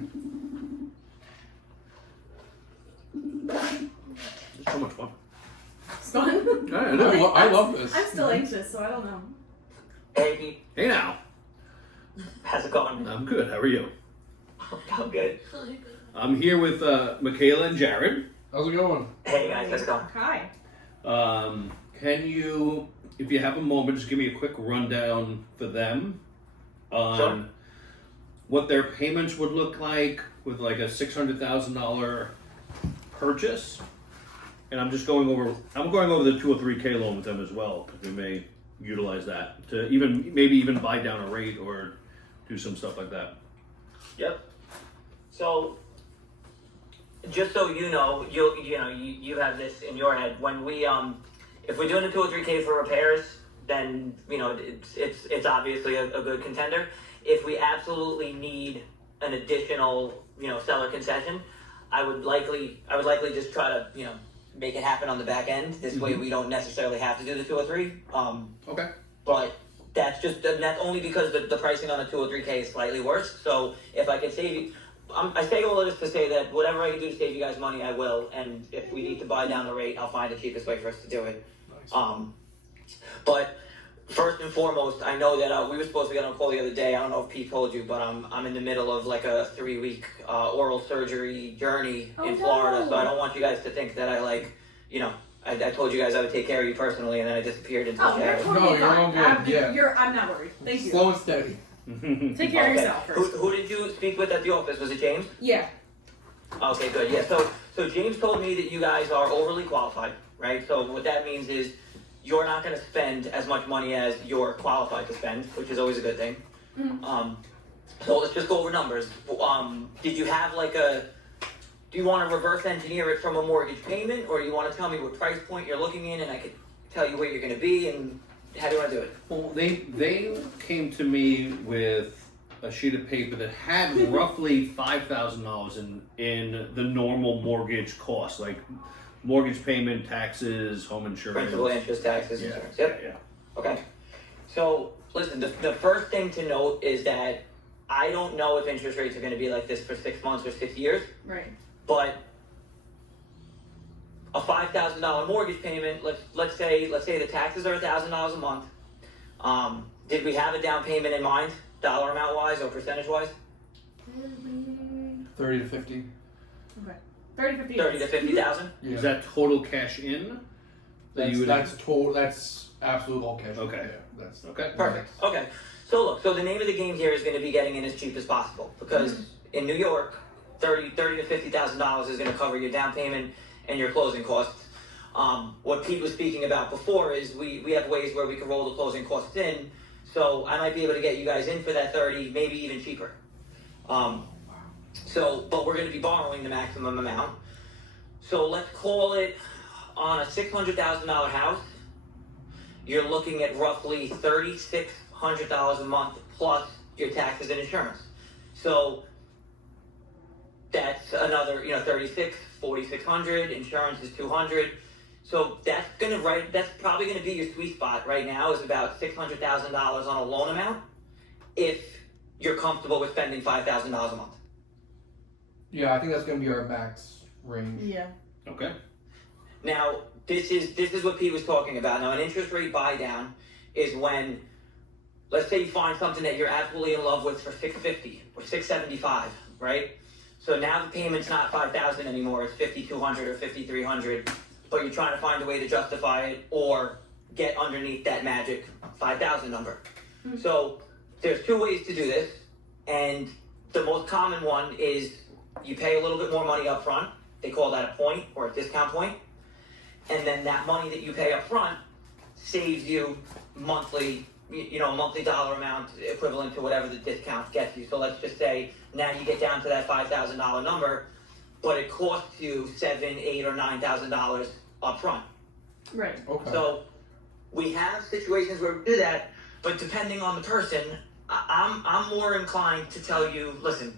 It's so much fun. It's fun. Yeah, I know. I love this. I'm still anxious, so I don't know. Hey, Hey now. how's it going? I'm good. How are you? I'm good. I'm here with Mikayla and Jared. How's it going? Hey guys, how's it going? Hi. Can you, if you have a moment, just give me a quick rundown for them on Sure. what their payments would look like with like a $600,000 purchase? And I'm going over the 203K loan with them as well, because we may utilize that to maybe even buy down a rate or do some stuff like that. Yep. So, just so you know, you have this in your head. When we if we're doing the 203K for repairs, then it's obviously a good contender. If we absolutely need an additional seller concession, I would likely just try to make it happen on the back end. This way we don't necessarily have to do the 203. Okay. But that's only because the pricing on the 203K is slightly worse. So if I can save you, I say all of this to say that whatever I can do to save you guys money, I will. And if we need to buy down the rate, I'll find the cheapest way for us to do it. Nice. But first and foremost, I know that we were supposed to get on a call the other day. I don't know if Pete told you, but I'm in the middle of like a 3-week oral surgery journey in Florida. So I don't want you guys to think that I told you guys I would take care of you personally, and then I disappeared into the Oh, you're shadows. totally No, you're fine. all good, yeah. I'm not worried. Thank you. Slow and steady. Take care of Okay. yourself first. Who did you speak with at the office? Was it James? Yeah. Okay, good. Yeah, so James told me that you guys are overly qualified, right? So what that means is you're not going to spend as much money as you're qualified to spend, which is always a good thing. Mhm. So let's just go over numbers. Did you have do you want to reverse engineer it from a mortgage payment, or you want to tell me what price point you're looking in, and I could tell you where you're going to be, and how do you want to do it? Well, they came to me with a sheet of paper that had roughly $5,000 in the normal mortgage cost, like mortgage payment, taxes, home insurance. Principal, interest, taxes, Yeah, insurance. Yep. yeah. Okay. So, listen, the first thing to note is that I don't know if interest rates are going to be like this for 6 months or 6 years, Right. but a $5,000 mortgage payment, let's say the taxes are $1,000 a month. Did we have a down payment in mind, dollar amount wise or percentage wise? 30 to 50. Okay. 30 to 50. 30 to 50,000. Yeah. Is that total cash in? That's absolute all cash. Okay. Yeah, that's Okay. Perfect. Okay. So look, so the name of the game here is going to be getting in as cheap as possible because in New York, thirty to $50,000 is going to cover your down payment and your closing costs. What Pete was speaking about before is we have ways where we can roll the closing costs in. So I might be able to get you guys in for that 30, maybe even cheaper. But we're going to be borrowing the maximum amount. So let's call it on a $600,000 house. You're looking at roughly $3,600 a month plus your taxes and insurance. So that's another, $4,600. Insurance is $200. So that's probably gonna be your sweet spot right now is about $600,000 on a loan amount, if you're comfortable with spending $5,000 a month. Yeah, I think that's gonna be our max range. Yeah. Okay. Now, this is what Pete was talking about. Now, an interest rate buy down is when, let's say you find something that you're absolutely in love with for $650 or $675, right? So now the payment's not $5,000 anymore; it's $5,200 or $5,300. But you're trying to find a way to justify it or get underneath that magic $5,000 number. Mm-hmm. So there's two ways to do this, and the most common one is you pay a little bit more money up front. They call that a point or a discount point. And then that money that you pay up front saves you monthly, monthly dollar amount equivalent to whatever the discount gets you. So let's just say now you get down to that $5,000 number, but it costs you $7,000, $8,000, or $9,000 up front. Right. Okay. So we have situations where we do that, but depending on the person, I'm more inclined to tell you, listen,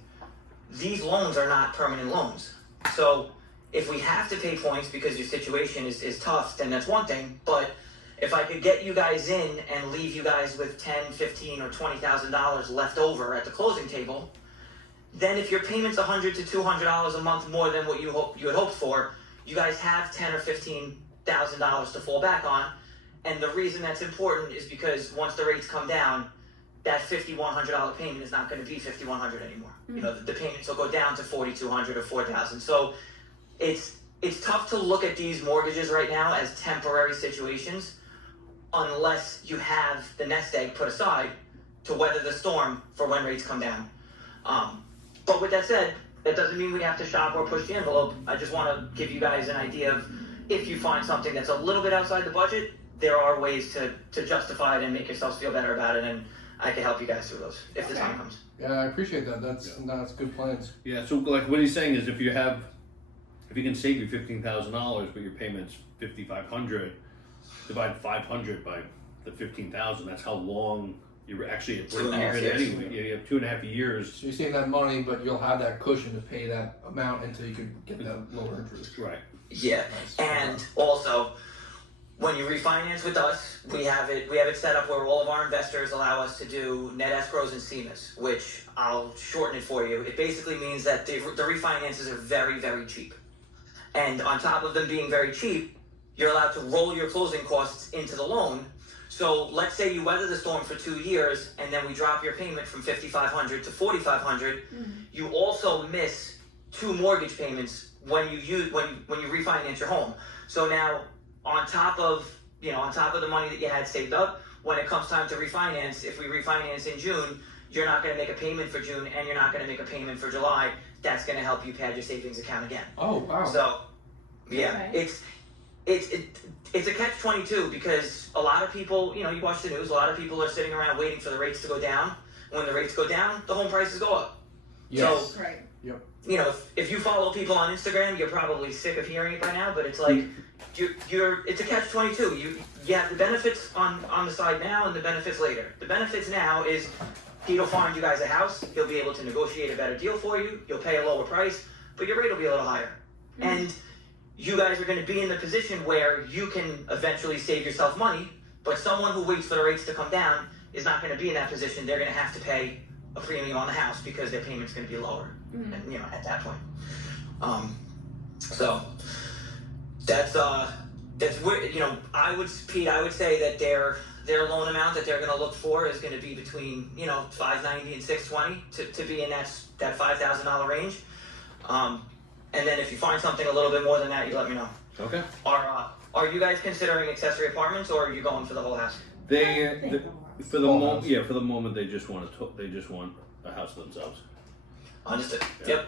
these loans are not permanent loans. So if we have to pay points because your situation is tough, then that's one thing. But if I could get you guys in and leave you guys with $10,000, $15,000, or $20,000 left over at the closing table, then if your payment's $100 to $200 a month more than what you had hoped for, you guys have $10,000 or $15,000 to fall back on. And the reason that's important is because once the rates come down, that $5,100 payment is not going to be $5,100 anymore. Mm-hmm. The payments will go down to $4,200 or $4,000. So it's tough to look at these mortgages right now as temporary situations unless you have the nest egg put aside to weather the storm for when rates come down. But with that said, that doesn't mean we have to shop or push the envelope. I just want to give you guys an idea of if you find something that's a little bit outside the budget, there are ways to justify it and make yourselves feel better about it, and I can help you guys through those if the time comes. Yeah, I appreciate that. That's good plans. Yeah. So like what he's saying is if you can save you $15,000, but your payment's $5,500, divide 500 by the 15,000. That's how long you're actually at break even anyway. Yeah, you have 2.5 years. So you're saving that money, but you'll have that cushion to pay that amount until you can get that lower interest. Right. Yeah, nice. And also, when you refinance with us, we have it set up where all of our investors allow us to do net escrows and CMAs, which I'll shorten it for you. It basically means that the refinances are very, very cheap. And on top of them being very cheap, you're allowed to roll your closing costs into the loan. So let's say you weather the storm for 2 years and then we drop your payment from $5,500 to $4,500. You also miss 2 mortgage payments when you refinance your home. So now on top of the money that you had saved up, when it comes time to refinance, if we refinance in June, you're not going to make a payment for June and you're not going to make a payment for July. That's going to help you pad your savings account again. Oh, wow. So, yeah, okay. It's a catch-22 because a lot of people, you watch the news, a lot of people are sitting around waiting for the rates to go down. When the rates go down, the home prices go up. Yes. So, right. Yep. If you follow people on Instagram, you're probably sick of hearing it by now, but it's like, it's a catch-22. You have the benefits on the side now and the benefits later. The benefits now is he'll find you guys a house, he'll be able to negotiate a better deal for you, you'll pay a lower price, but your rate will be a little higher. And you guys are going to be in the position where you can eventually save yourself money, but someone who waits for the rates to come down is not going to be in that position. They're going to have to pay a premium on the house because their payment's going to be lower, and, at that point. So that's where, I would say that their loan amount that they're going to look for is going to be between, you know, 590 and 620 to be in that $5,000 range. And then if you find something a little bit more than that, you let me know. Okay. Are you guys considering accessory apartments, or are you going for the whole house? For the moment they just want a house themselves. Understood. Yeah. Yep.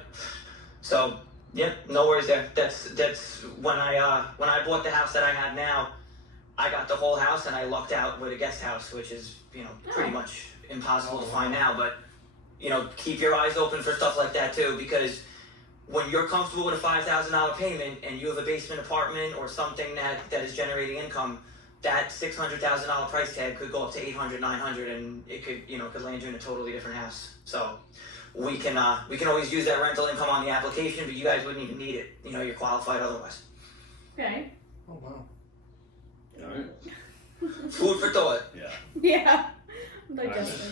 So, yep, no worries there. That's when I bought the house that I have now, I got the whole house and I lucked out with a guest house, which is, you know, pretty much impossible to find now. But, you know, keep your eyes open for stuff like that too, because when you're comfortable with a $5,000 payment and you have a basement apartment or something that is generating income, that $600,000 price tag could go up to $800,000, $900,000, and it could land you in a totally different house. So we can always use that rental income on the application, but you guys wouldn't even need it. You know, you're qualified otherwise. Okay. Oh wow. All right. Food for thought. Yeah. Yeah. Digesting.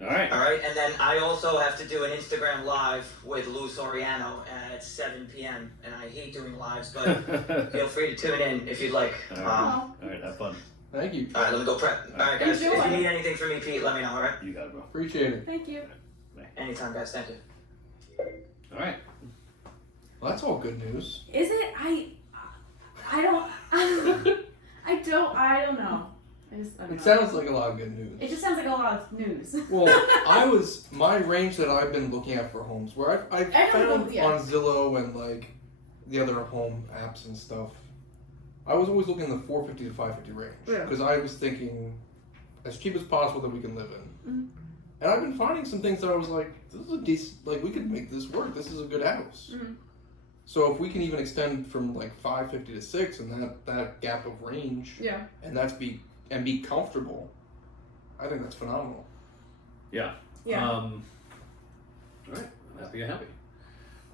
All right. All right, and then I also have to do an Instagram live with Lou Soriano at 7 p.m. And I hate doing lives, but feel free to tune in if you'd like. All right. Have fun. Thank you. All right, let me go prep. All right, guys. Enjoy. If you need anything from me, Pete, let me know. All right. You got it, bro. Appreciate it. Thank you. Anytime, guys. Thank you. All right. Well, that's all good news. Is it? I don't. I don't know. I don't It know. sounds like a lot of good news. It just sounds like a lot of news. Well, my range that I've been looking at for homes, where I've found yeah. on Zillow and like the other home apps and stuff, I was always looking in the 450 to 550 range Yeah. because I was thinking as cheap as possible that we can live in. Mhm. And I've been finding some things that I was like, this is a decent, like we could make this work. This is a good house. Mhm. So if we can even extend from like 550 to 6 and that gap of range, Yeah. and be comfortable, I think that's phenomenal. Yeah. Yeah. All right. I'm happy you're happy.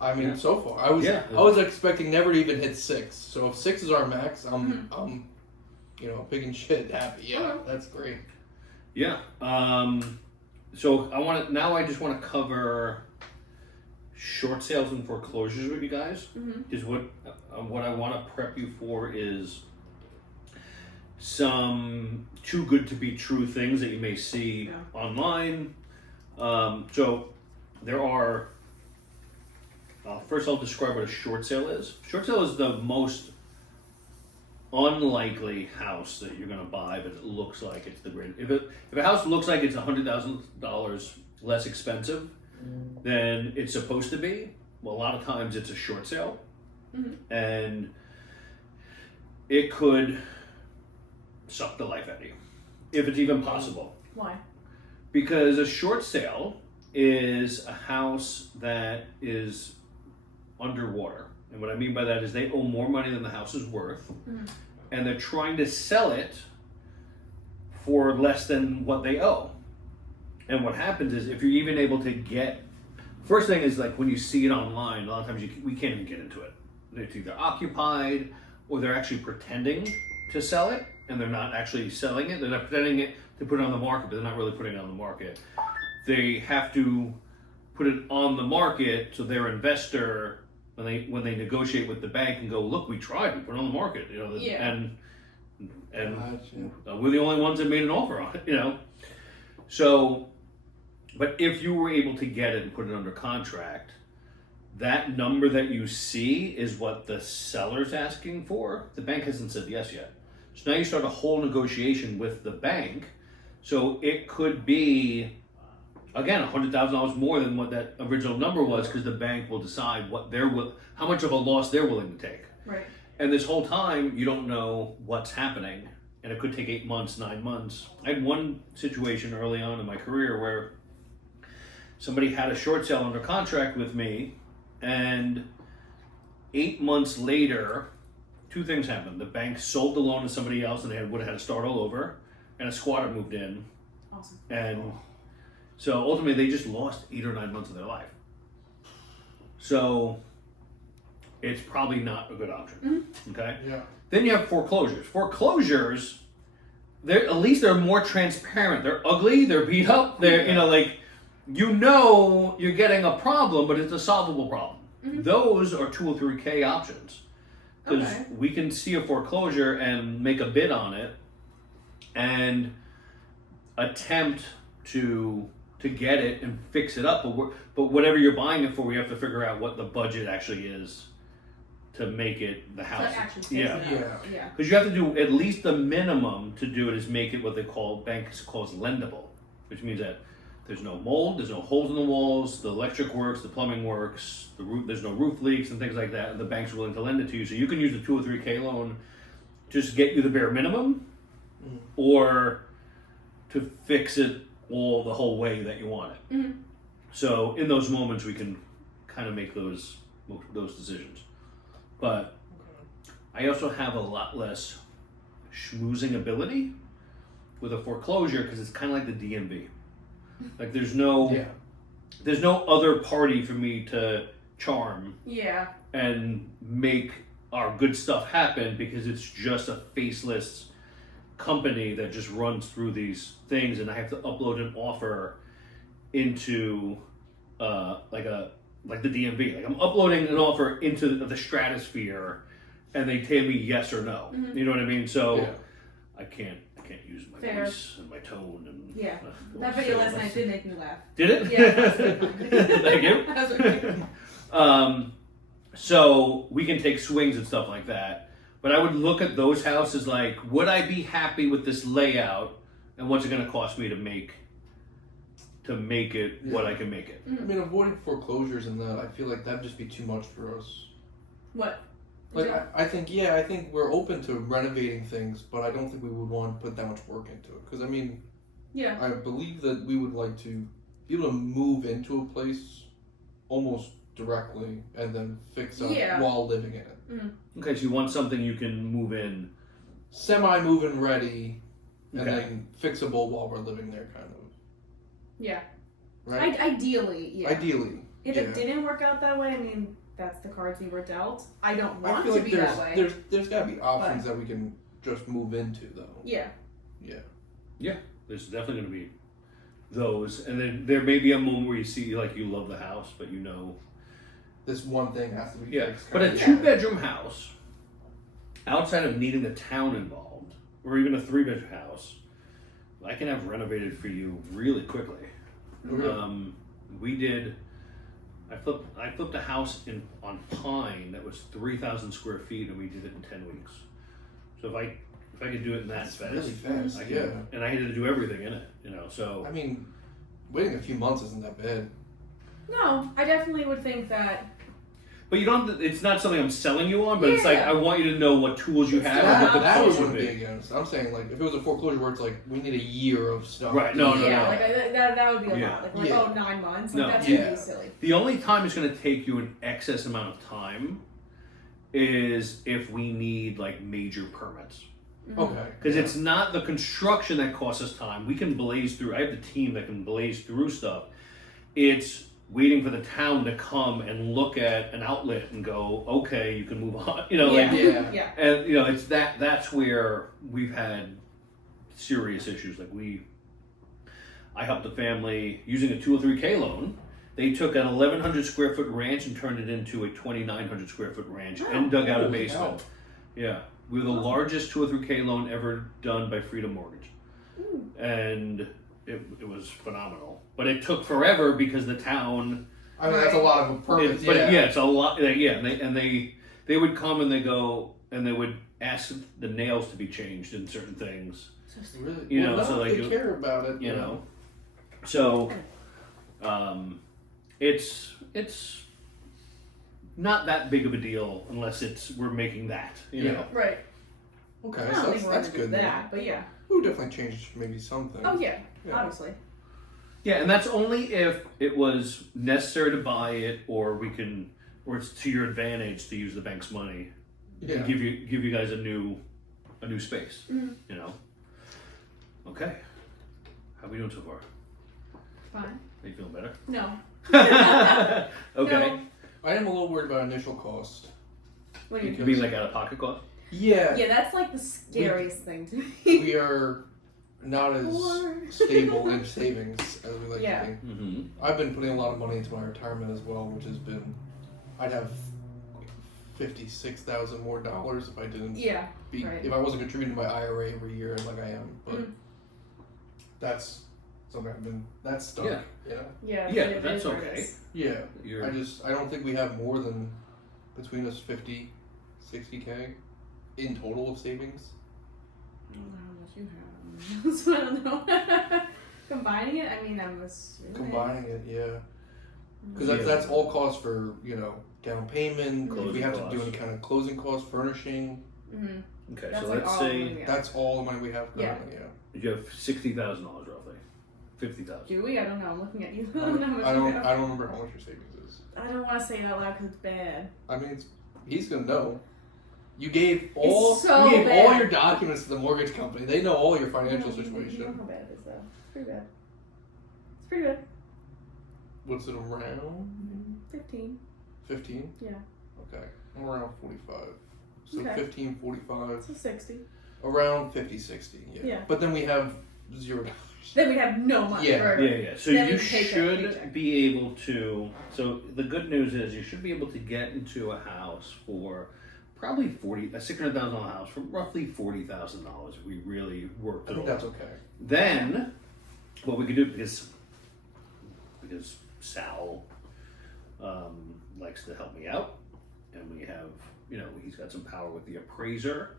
I mean, Yeah. so far I was expecting never to even hit 6. So if 6 is our max, I'm picking shit happy. Yeah, Okay. that's great. Yeah. So I just want to cover short sales and foreclosures with you guys. Mhm. Is what I want to prep you for is some too good to be true things that you may see online. So there are. First, I'll describe what a short sale is. Short sale is the most unlikely house that you're going to buy, but it looks like it's the great. If a house looks like it's $100,000 less expensive than it's supposed to be, well, a lot of times it's a short sale, and it could suck the life out of you, if it's even possible. Why? Because a short sale is a house that is underwater. And what I mean by that is they owe more money than the house is worth, and they're trying to sell it for less than what they owe. And what happens is if you're even able to get, first thing is like when you see it online, a lot of times we can't even get into it. It's either occupied or they're actually pretending to sell it, and they're not actually selling it. They're not pretending it to put it on the market, but they're not really putting it on the market. They have to put it on the market so their investor, when they negotiate with the bank and go, look, we tried, we put it on the market, and Gotcha. we're the only ones that made an offer on it, So, but if you were able to get it and put it under contract, that number that you see is what the seller's asking for. The bank hasn't said yes yet. So now you start a whole negotiation with the bank. So it could be, again, $100,000 more than what that original number was, because the bank will decide how much of a loss they're willing to take. Right. And this whole time, you don't know what's happening, and it could take 8 months, 9 months. I had one situation early on in my career where somebody had a short sale under contract with me, and 8 months later, two things happened. The bank sold the loan to somebody else, and they would have had to start all over, and a squatter moved in. Awesome. And so ultimately, they just lost 8 or 9 months of their life. So it's probably not a good option. Okay? Yeah. Then you have foreclosures. Foreclosures, at least they're more transparent. They're ugly, they're beat up, they're, you're getting a problem, but it's a solvable problem. Those are 2 or 3K options. Because we can see a foreclosure and make a bid on it and attempt to get it and fix it up. But whatever you're buying it for, we have to figure out what the budget actually is to make it the house. So actually fix Yeah. it up. Yeah. Because you have to do at least the minimum to do it is make it what they call banks calls lendable, which means that there's no mold, there's no holes in the walls, the electric works, the plumbing works, the roof, there's no roof leaks and things like that, and the bank's willing to lend it to you. So you can use the 2 or 3K loan just to get you the bare minimum, or to fix it all the whole way that you want it. Mm-hmm. So in those moments, we can kind of make those decisions. But I also have a lot less schmoozing ability with a foreclosure because it's kind of like the DMV. Like there's no other party for me to charm Yeah. and make our good stuff happen because it's just a faceless company that just runs through these things, and I have to upload an offer into like the DMV. Like I'm uploading an offer into the stratosphere, and they tell me yes or no. Mhm. You know what I mean? So Yeah. I can't use my Fair. voice and my tone and Yeah. I That wanna video say last my- night did make me laugh. Did it? Yeah, that was really fun. Thank you. That was really good. So we can take swings and stuff like that. But I would look at those houses like, would I be happy with this layout, and what's it going to cost me to make it what I can make it? I mean, avoiding foreclosures and that, I feel like that'd just be too much for us. What? Like, Yeah. I think we're open to renovating things, but I don't think we would want to put that much work into it. Because, I mean, Yeah. I believe that we would like to be able to move into a place almost directly and then fix up Yeah. while living in it. Okay, so you want something you can move in. Semi-move-in ready and Okay. then fixable while we're living there, kind of. Yeah. Right? Ideally, yeah. Ideally. If yeah. it didn't work out that way, I mean, that's the cards we were dealt. I don't I want feel to like be that way. there's got to be options that we can just move into, though. Yeah. There's definitely going to be those. And then there may be a moment where you see, like, you love the house, but you know. This one thing has to be Yeah. fixed. But a kinda. 2-bedroom house, outside of needing the town involved, or even a 3-bedroom house, I can have renovated for you really quickly. Really? We did. I flipped a house on Pine that was 3,000 square feet, and we did it in 10 weeks. So if I could do it in that That's fast, really fast, I can, yeah. and I had to do everything in it, you know. So I mean, waiting a few months isn't that bad. No, I definitely would think that. but you don't. It's not something I'm selling you on, but it's like Yeah. I want you to know what tools you It's have still and what the That cost wouldn't would be be. against. I'm saying, like, if it was a foreclosure where it's like, we need a year of stuff. Right, no, yeah, no. like that would be a Yeah. lot. Like, Yeah. oh, 9 months. No. Like, that's Yeah. gonna be silly. The only time it's going to take you an excess amount of time is if we need like major permits. Okay. Because it's not the construction that costs us time. We can blaze through. I have the team that can blaze through stuff. It's waiting for the town to come and look at an outlet and go, okay, you can move on. You know, Yeah. like, Yeah. Yeah. and you know, it's that's where we've had serious issues. Like I helped a family using a 2 or 3K loan. They took an 1,100 square foot ranch and turned it into a 2,900 square foot ranch and dug out a Holy basement. hell. Yeah, we were the largest 2 or 3K loan ever done by Freedom Mortgage, and it was phenomenal. But it took forever because the town. I mean, that's a lot of permits. But yeah, it's a lot. Yeah, and they would come and they go and they would ask the nails to be changed in certain things. Really? You know, well, so, like, they care about it. You know, so it's not that big of a deal unless we're making that. You know. Right. Okay, I don't so think we're that's gonna do good. that, but yeah. We would definitely change maybe something. Oh yeah, Yeah. obviously. Yeah, and that's only if it was necessary to buy it, or it's to your advantage to use the bank's money Yeah. to give you guys a new space. Mhm. You know. Okay. How are we doing so far? Fine. Are you feeling better? No. Okay. No. I am a little worried about initial cost. What do you You mean like out of pocket cost? Yeah. Yeah, that's like the scariest thing to me. We are not as Or- stable in savings as we like Yeah. to be. Mm-hmm. I've been putting a lot of money into my retirement as well, which has been, I'd have $56,000 more if I didn't Yeah. Right. if I wasn't contributing to my IRA every year like I am. But that's something that's stuck. Yeah. You know? Yeah. Yeah, it that's is what it okay. is. Yeah. You're, I don't think we have more than between us 50, 60K in total of savings. I don't know how much you have. So I don't know. Combining it, I mean, I'm assuming. Combining it, yeah. Because Yeah. that's all costs for, down payment, if we Closing have to do costs. any kind of closing costs, furnishing. Mm-hmm. okay, That's so like let's all say the money. That's all the money we have Yeah. currently, you have $60,000 roughly, 50,000. Do we? I don't know. I'm looking at you. I I don't know how much I you don't have. remember how much your savings is. I don't want to say it out loud because it's bad. I mean, he's gonna know. You gave all so all bad. your documents to the mortgage company. They know all your financial You know situation. how bad it is, though. It's pretty bad. It's pretty bad. What's it around? 15. 15? Yeah. Okay. I'm around 45. So Okay. 15, 45, So 60. around 50, 60. Yeah. But then we have $0. Then we have no money. Yeah. Forever. Yeah, yeah. So Then you we paycheck, should paycheck. be able to. So the good news is you should be able to get into a house for probably a $600,000 house for roughly $40,000 if we really worked I it think all. that's okay. Then, what we could do because Sal likes to help me out, and we have he's got some power with the appraiser.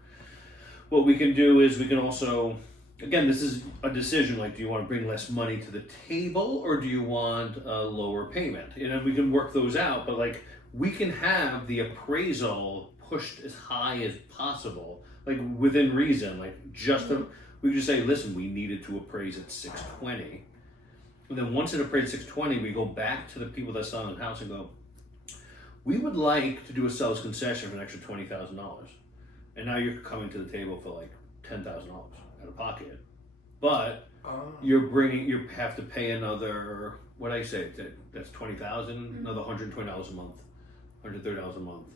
What we can do is we can also, again, this is a decision. Like, do you want to bring less money to the table, or do you want a lower payment? We can work those out. But like, we can have the appraisal pushed as high as possible, like within reason. Like, we could just say, listen, we needed to appraise at 620. And then once it appraised 620, we go back to the people that sell the house and go, we would like to do a seller's concession for an extra $20,000. And now you're coming to the table for like $10,000 out of pocket. But you have to pay another, what I say, that's $20,000, another $120 a month, $130 a month.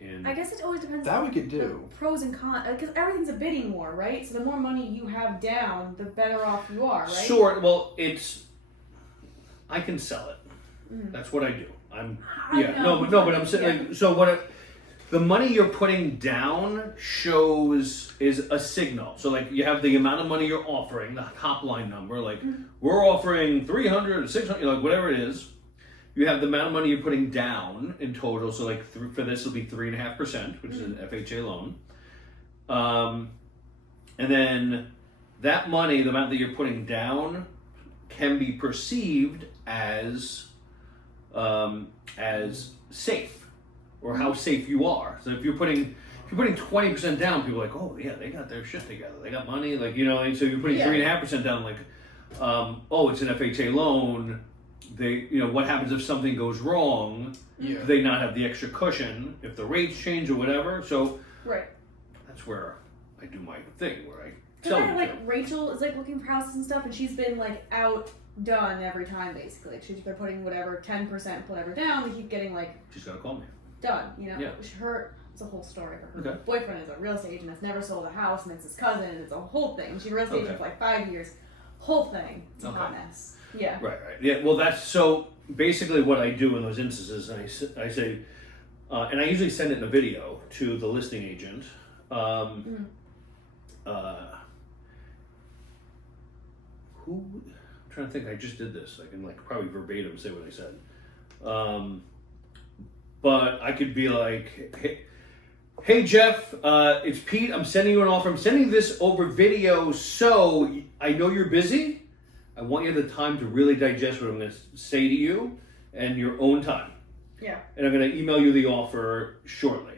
And I guess it always depends That on we could do. pros and cons, because everything's a bidding war, right? So the more money you have down, the better off you are, right? sure, well, I can sell it. That's what I do. I know. But I'm saying, like, so the money you're putting down is a signal. So like, you have the amount of money you're offering, the top line number, like we're offering 300, 600, like whatever it is. You have the amount of money you're putting down in total. So like for this will be 3.5%, which is an FHA loan. And then that money, the amount that you're putting down, can be perceived as safe, or how safe you are. So if you're putting 20% down, people are like, oh yeah, they got their shit together, they got money, like and so you're putting 3.5% down, like oh, it's an FHA loan. They what happens if something goes wrong? Yeah. Do they not have the extra cushion if the rates change or whatever? So Right. that's where I do my thing, where I Because tell I them like to. Rachel is like looking for houses and stuff, and she's been like outdone every time basically. They're putting whatever 10% whatever down, they keep getting like She's gotta call me. done. Yeah. It's a whole story. Her Okay. boyfriend is a real estate agent that's never sold a house, and it's his cousin, and it's a whole thing. She's a real estate agent for like 5 years. Whole thing. It's a hot mess. Yeah. Right. Yeah. Well, that's so basically what I do in those instances. I say, and I usually send it in a video to the listing agent. I'm trying to think. I just did this. I can like probably verbatim say what I said. But I could be like, hey Jeff, it's Pete. I'm sending you an offer. I'm sending this over video, so I know you're busy. I want you the time to really digest what I'm going to say to you, and your own time. Yeah. And I'm going to email you the offer shortly.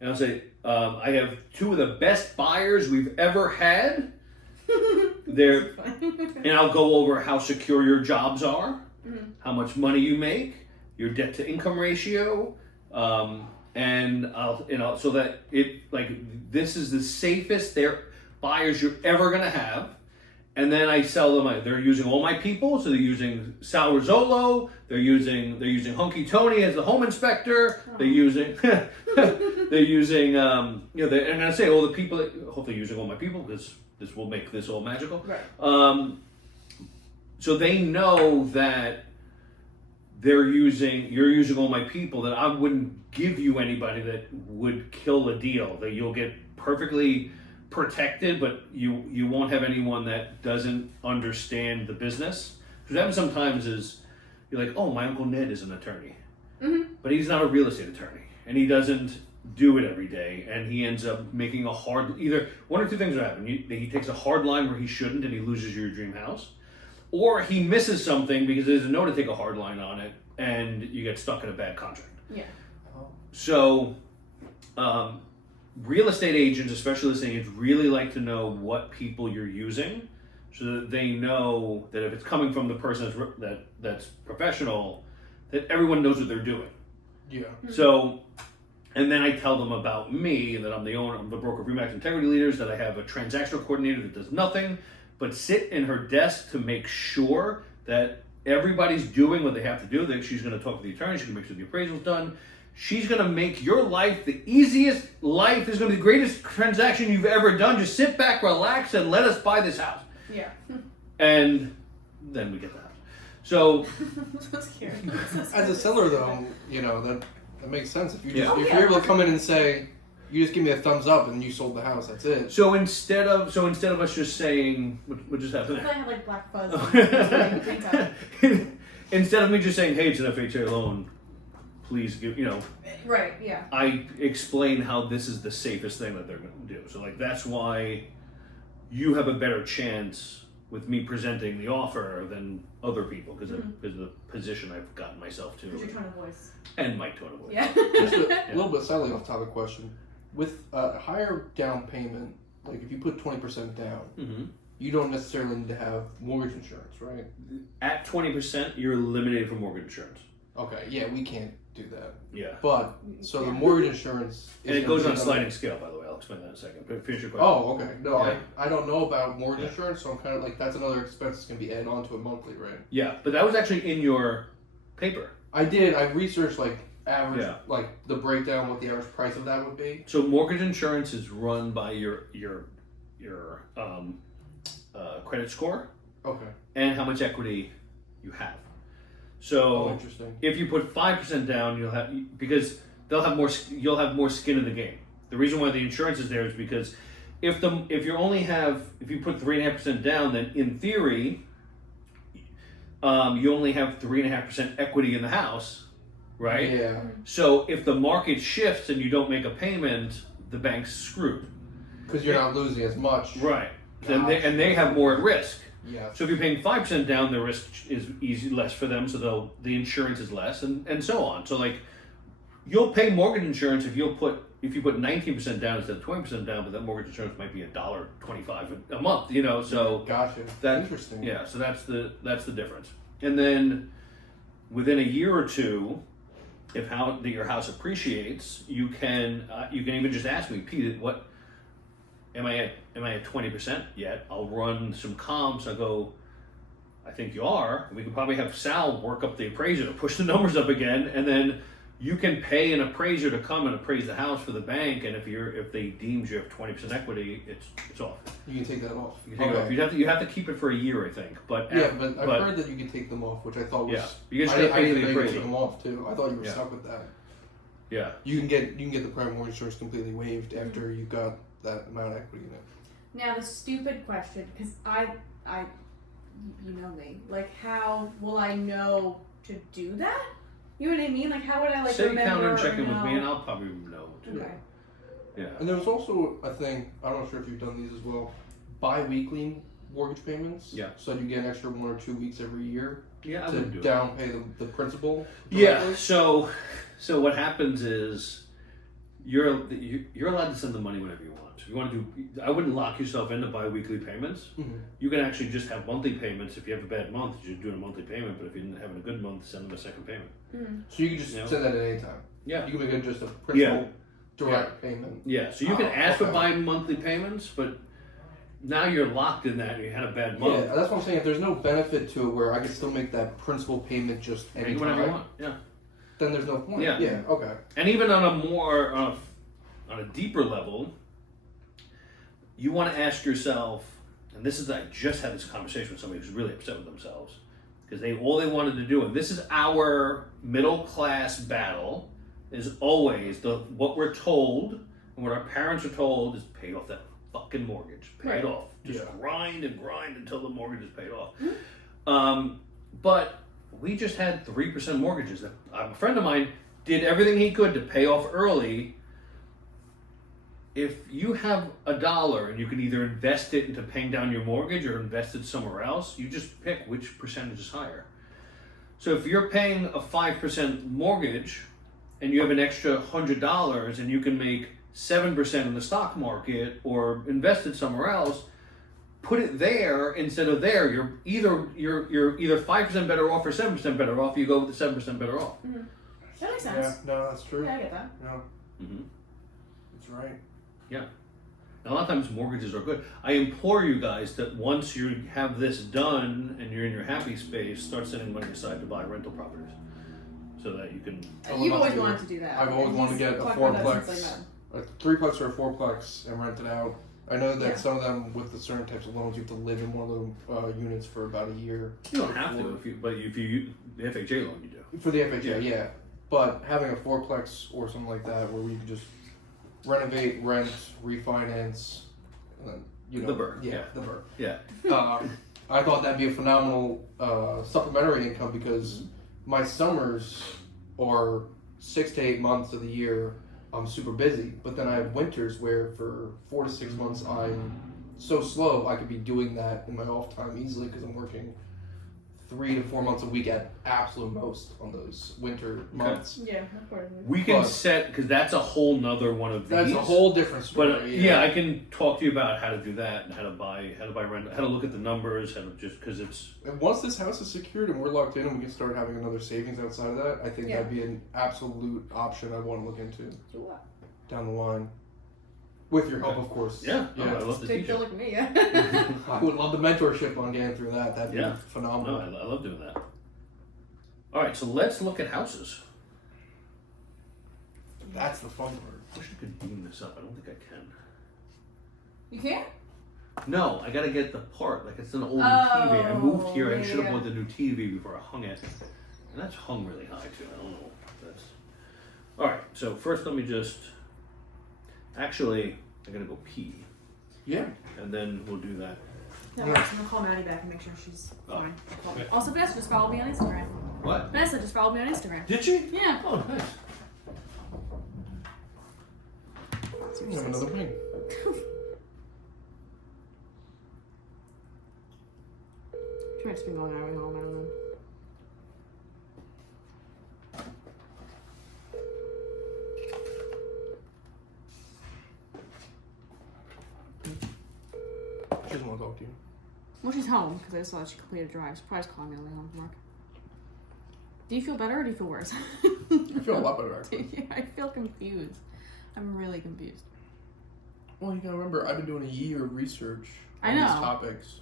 And I'll say, I have two of the best buyers we've ever had. And I'll go over how secure your jobs are, how much money you make, your debt to income ratio, and I'll so that this is the safest buyers you're ever going to have. And then I sell them. They're using all my people, so they're using Sal Rizzolo. They're using Hunky Tony as the home inspector. Oh. They're using and I say all the people. Hopefully, using all my people, because this will make this all magical. Right. So they know that you're using all my people, that I wouldn't give you anybody that would kill a deal, that you'll get perfectly protected, but you won't have anyone that doesn't understand the business. Because what happens sometimes is you're like, oh, my Uncle Ned is an attorney, but he's not a real estate attorney, and he doesn't do it every day, and he ends up making either one or two things will happen. He takes a hard line where he shouldn't, and he loses your dream house, or he misses something because he doesn't know to take a hard line on it, and you get stuck in a bad contract. Yeah. So, real estate agents, especially listing agents, really like to know what people you're using, so that they know that if it's coming from the person that's professional, that everyone knows what they're doing. Yeah. So, and then I tell them about me, and that I'm the owner of the broker of Remax Integrity Leaders, that I have a transactional coordinator that does nothing but sit in her desk to make sure that everybody's doing what they have to do. That she's going to talk to the attorney, she's going to make sure the appraisal's done. She's going to make your life the easiest life. This is going to be the greatest transaction you've ever done. Just sit back, relax, and let us buy this house. Yeah. And then we get the house. So, So scary. As a seller, though, that makes sense. If Yeah. if you're able to come in and say, you just give me a thumbs up and you sold the house, that's it. so instead of us just saying, what just happened? I had like black fuzz. On pink eye. Instead of me just saying, hey, it's an FHA loan, please give, Right. Yeah. I explain how this is the safest thing that they're going to do. So, like, that's why you have a better chance with me presenting the offer than other people, because of the position I've gotten myself Because to, you're trying to voice. and my tone of voice. Yeah. Just a little bit slightly off topic question. With a higher down payment, like if you put 20% down, Mm-hmm. you don't necessarily need to have mortgage insurance, right? At 20%, you're eliminated from mortgage insurance. Okay, yeah, we can't do that. Yeah. But, so the mortgage insurance is And it gonna goes be on a another- sliding scale, by the way. I'll explain that in a second. But finish your question. Oh, okay. No, Yeah. I don't know about mortgage Yeah. insurance, so I'm kind of like, that's another expense that's going to be added on to it monthly, right? Yeah, but that was actually in your paper. I researched like average, Yeah. like the breakdown, what the average price of that would be. So mortgage insurance is run by your credit score Okay. and how much equity you have. Oh, So interesting. if you put 5% down, because you'll have more skin in the game. The reason why the insurance is there is because if you put 3.5% down, then in theory, you only have 3.5% equity in the house, right? Yeah. So if the market shifts and you don't make a payment, the bank's screwed. Because you're not losing as much. Right. And they have more at risk. Yeah. So if you're paying 5% down, the risk is less for them, so the insurance is less, and so on. So like, you'll pay mortgage insurance if you put 19% down instead of 20% down, but that mortgage insurance might be $1.25 a month. So Gotcha. that Interesting. Yeah. So that's the difference. And then within a year or two, if your house appreciates, you can even just ask me, Pete, what am I at 20% yet? I'll run some comps. I go, I think you are. We could probably have Sal work up the appraiser to push the numbers up again, and then you can pay an appraiser to come and appraise the house for the bank. And if they deems you have 20% equity, it's off. You can take that off. You can take it off. You have to keep it for a year, I think. But Yeah, but I've heard that you can take them off, which I thought was. Yeah, you just I gotta pay didn't for the know you could appraisal. take them off too. I thought you were Yeah. stuck with that. Yeah. You can get the prime mortgage insurance completely waived after you got that amount of equity in it. Now the stupid question, because I, you know me. Like, how will I know to do that? You know what I mean? Like, how would I Say you remember? counter and check in or with me, know? and I'll probably know too. Okay. Yeah. And there was also a thing, I'm not sure if you've done these as well, bi-weekly mortgage payments. Yeah. So you get an extra 1 or 2 weeks every year Yeah, I to would do it. down pay the principal. Yeah. directly. So what happens is you're allowed to send the money whenever you want. If you want to do, I wouldn't lock yourself into bi-weekly payments. Mhm. You can actually just have monthly payments. If you have a bad month, you just do a monthly payment. But if you're having a good month, send them a second payment. So you can just Yeah. send that at any time. Yeah. You can make it just a principal Yeah. direct payment. Yeah. So you can Oh, ask for okay. bi-monthly payments, but now you're locked in that. And you had a bad month. Yeah, that's what I'm saying. If there's no benefit to it where I can still make that principal payment just Make any it whenever you time, want. Yeah. then there's no point. Yeah. Yeah. Okay. And even on a deeper level, you want to ask yourself, and I just had this conversation with somebody who's really upset with themselves. because all they wanted to do, and this is our middle class battle, is always what we're told and what our parents are told is pay off that fucking mortgage, pay it off, just grind and grind until the mortgage is paid off. But we just had 3% mortgages. A friend of mine did everything he could to pay off early. If you have $1 and you can either invest it into paying down your mortgage or invest it somewhere else, you just pick which percentage is higher. So if you're paying a 5% mortgage and you have an extra $100 and you can make 7% in the stock market or invest it somewhere else, put it there instead of there. You're either 5% better off or 7% better off. You go with the 7% better off. Mm-hmm. That makes sense. Yeah, no, that's true. Yeah, I get that. Yeah. Mm-hmm. That's right. Yeah. And a lot of times mortgages are good. I implore you guys that once you have this done and you're in your happy space, start setting money aside to buy rental properties so that you can. You've always wanted to do that. I've always wanted to get a fourplex, a threeplex or a fourplex, and rent it out. I know that some of them, with the certain types of loans, you have to live in one of those units for about a year. You don't have to, but if you the FHA loan, you do. For the FHA, yeah. But having a fourplex or something like that, where you can just renovate, rent, refinance, you know, the BRRRR. Yeah, the BRRRR. Yeah. I thought that'd be a phenomenal supplementary income because my summers are 6 to 8 months of the year I'm super busy, but then I have winters where for 4 to 6 months I'm so slow I could be doing that in my off time easily because I'm working 3 to 4 months a week at absolute most on those winter months. Yeah, of course. We can set, because that's a whole nother one of these. That's a whole different story. But yeah, I can talk to you about how to do that and how to buy rent, how to look at the numbers, how to just because it's. And once this house is secured and we're locked in and we can start having another savings outside of that, I think that'd be an absolute option I want to look into down the line. With your help, of course. Yeah, I love to teach you. Like me, yeah. I would love the mentorship on getting through that. That'd be phenomenal. No, I love doing that. All right, so let's look at houses. That's the fun part. I wish I could beam this up. I don't think I can. You can't? No, I gotta get the part. Like it's an old TV. I moved here. I should have bought the new TV before I hung it, and that's hung really high too. I don't know. That's all right. So first, let me just. Actually, I gotta go pee. Yeah. And then we'll do that. No, I'm gonna call Maddie back and make sure she's fine. Okay. Also, Vanessa just followed me on Instagram. What? Vanessa just followed me on Instagram. Did she? Yeah. Oh, nice. We have another wing. She might just be going our way home. I don't know. She doesn't want to talk to you. Well, she's home because I just saw that she completed a drive. She's probably just calling me on the way home from work. Do you feel better or do you feel worse? I feel a lot better, actually. I feel confused. I'm really confused. Well, you gotta remember, I've been doing a year of research I on these know. topics.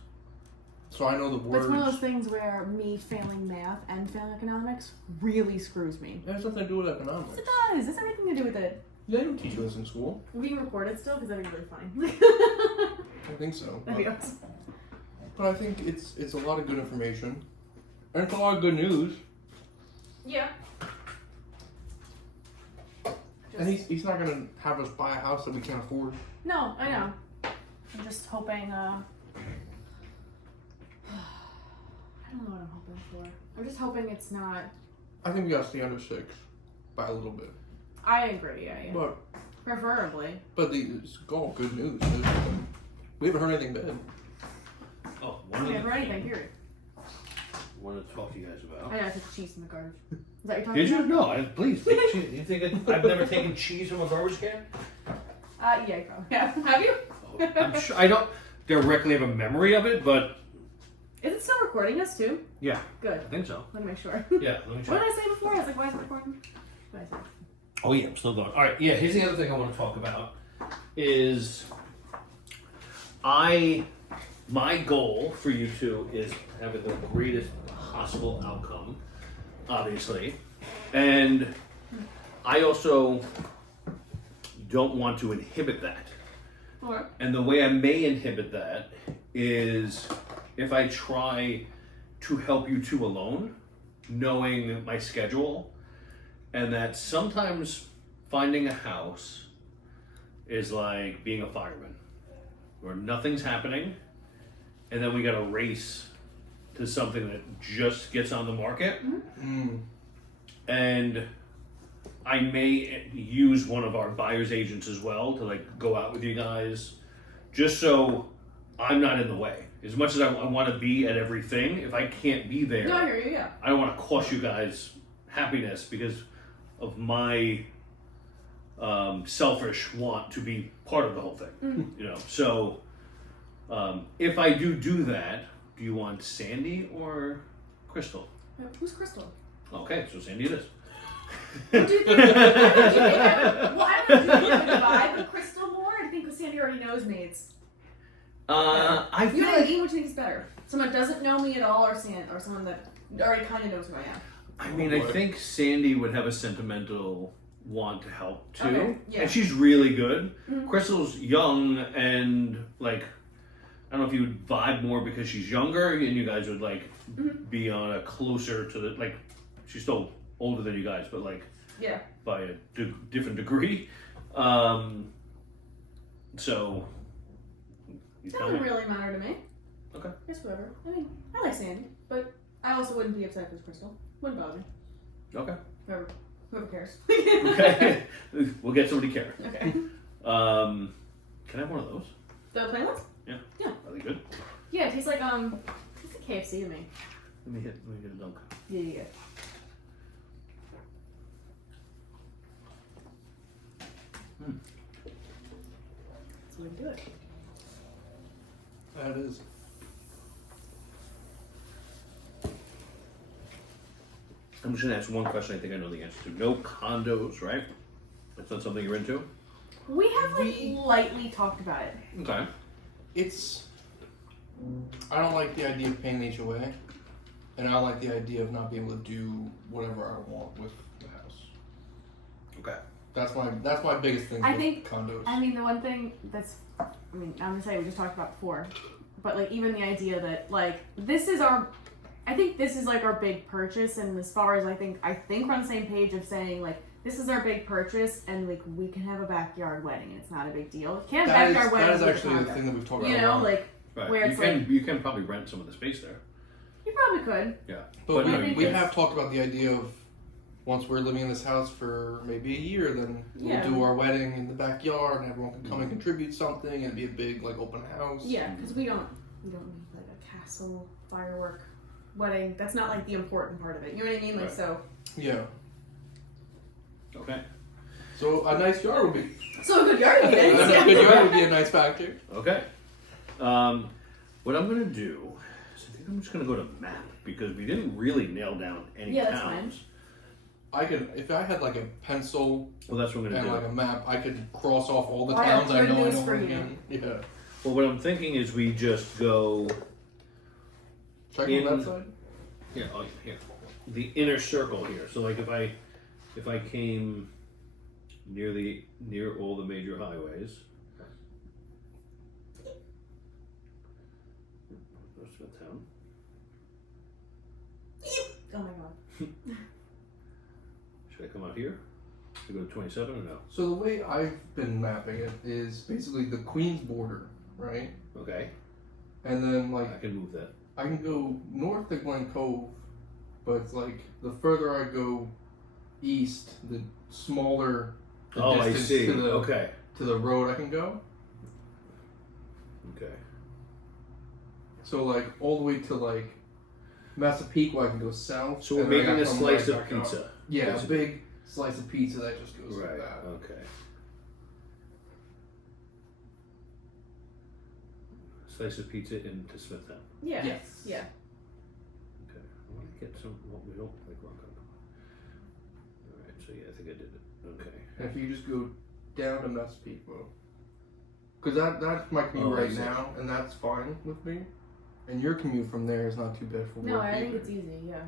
So I know the But words. it's one of those things where me failing math and failing economics really screws me. It has nothing to do with economics. Yes, it does. It's everything to do with it. They don't teach you this in school. We're being recorded still because that'd be really funny. I think so. That'd be awesome. But I think it's a lot of good information. And it's a lot of good news. Yeah. And he's not gonna have us buy a house that we can't afford. No, I know. I'm just hoping, I don't know what I'm hoping for. I'm just hoping it's not. I think we gotta stay under 6 by a little bit. I agree, yeah. But Preferably. it's all good news. We haven't heard anything bad. Oh, I one of haven't the heard anything, period. I wanted to talk to you guys about. I know, I took cheese in the garbage. Is that what you're Did talking you? about? No, please take cheese. You think I've never taken cheese from a garbage can? Yeah, you probably have. Have you? Oh, I'm sure I don't directly have a memory of it, but Is it still recording us too? yeah, Good. I think so. Let me make sure. Yeah, let me check. What did I say before? I was like, why is it recording? What did I say? Oh yeah, I'm still going. All right, yeah. Here's the other thing I want to talk about is my goal for you two is having the greatest possible outcome, obviously, and I also don't want to inhibit that. Or And the way I may inhibit that is if I try to help you two alone, knowing my schedule, and that sometimes finding a house is like being a fireman, where nothing's happening, and then we got to race to something that just gets on the market. And I may use one of our buyer's agents as well to like go out with you guys, just so I'm not in the way. As much as I want to be at everything, if I can't be there, No, I hear you, yeah. I don't want to cost you guys happiness because of my selfish want to be part of the whole thing. You know, so if I do that, do you want Sandy or Crystal? Who's Crystal? Okay, so Sandy it is. What do you think? I don't know. Do you think the vibe with Crystal more? I think Sandy already knows maids. I You feel know what I like, mean? Which think is better? Someone that doesn't know me at all, or someone that already kind of knows who I am. I mean, I think Sandy would have a sentimental want to help too, Okay, yeah. and she's really good. Mhm. Crystal's young and like, I don't know if you would vibe more because she's younger and you guys would like be on a closer to the like. She's still older than you guys, but like Yeah. by a different degree. So you tell Doesn't me. really matter to me. Okay. Just whoever. I mean, I like Sandy, but I also wouldn't be upset if it was Crystal. Wouldn't bother me. Okay. Whoever cares. Okay. We'll get somebody caring. Okay. Can I have one of those? The plain ones? Yeah. Yeah. Are they good? Yeah, it tastes like it's like KFC to me. Let me get a dunk. Yeah. That's the way to do it. That is. I'm just gonna ask one question I think I know the answer to. No condos, right? That's not something you're into? We have like lightly talked about it. Okay. I don't like the idea of paying HOA, and I don't like the idea of not being able to do whatever I want with the house. Okay. That's my biggest thing I with think- condos. I mean, the one thing that's, I'm gonna say we just talked about before, but like even the idea that like I think this is like our big purchase, and as far as I think we're on the same page of saying like this is our big purchase, and like we can have a backyard wedding, and it's not a big deal. You can't have a backyard wedding. that is with a actually the condo. thing that we've talked You about. a know, lot. like Right. Where it's you can probably rent some of the space there. you probably could. Yeah. But no, we, you we can't. have talked about the idea of once we're living in this house for maybe a year, then Yeah. we'll do our wedding in the backyard, and everyone can come and contribute something, and it'd be a big like open house. Yeah, because we don't need like a castle firework wedding. That's not like the important part of it. You know what I mean? Like Right. so. Yeah. Okay. So a nice yard would be. So a good yard A meeting. good yard would be a nice factor. Okay. What I'm gonna do is I think I'm just gonna go to map because we didn't really nail down any Yeah, that's towns. I could, if I had like a pencil Well, that's what I'm gonna and do. like a map, I could cross off all the I have towns I good know I news don't for want to you. be in. Yeah. Well, what I'm thinking is we just go. Check In- on that side. Here, here, the inner circle here. So like if I came near all the major highways. North Smith Town. Oh my god. Should I come out here? Should I go to 27 or no? So the way I've been mapping it is basically the Queen's border, right? Okay, And then I like can move that. I can go north to Glen Cove, but it's like the further I go east, the smaller the Oh, I distance see. to the Okay, to the road I can go. okay. So like all the way to like Massapequa, I can go south. So we're and then I making a gotta come slice right of back up. pizza. Yeah, a basically. big slice of pizza that just goes Right. like that. Okay. Slice of pizza into Smithtown. Yeah. Yes. Yeah. Okay. I want to get some. What we don't like rock on. All right. So yeah, I think I did it. Okay. And if you just go down to Massapequa, because that's my commute Oh, I right see. now, and that's fine with me. And your commute from there is not too bad for No, work I think either. it's easy. Yeah.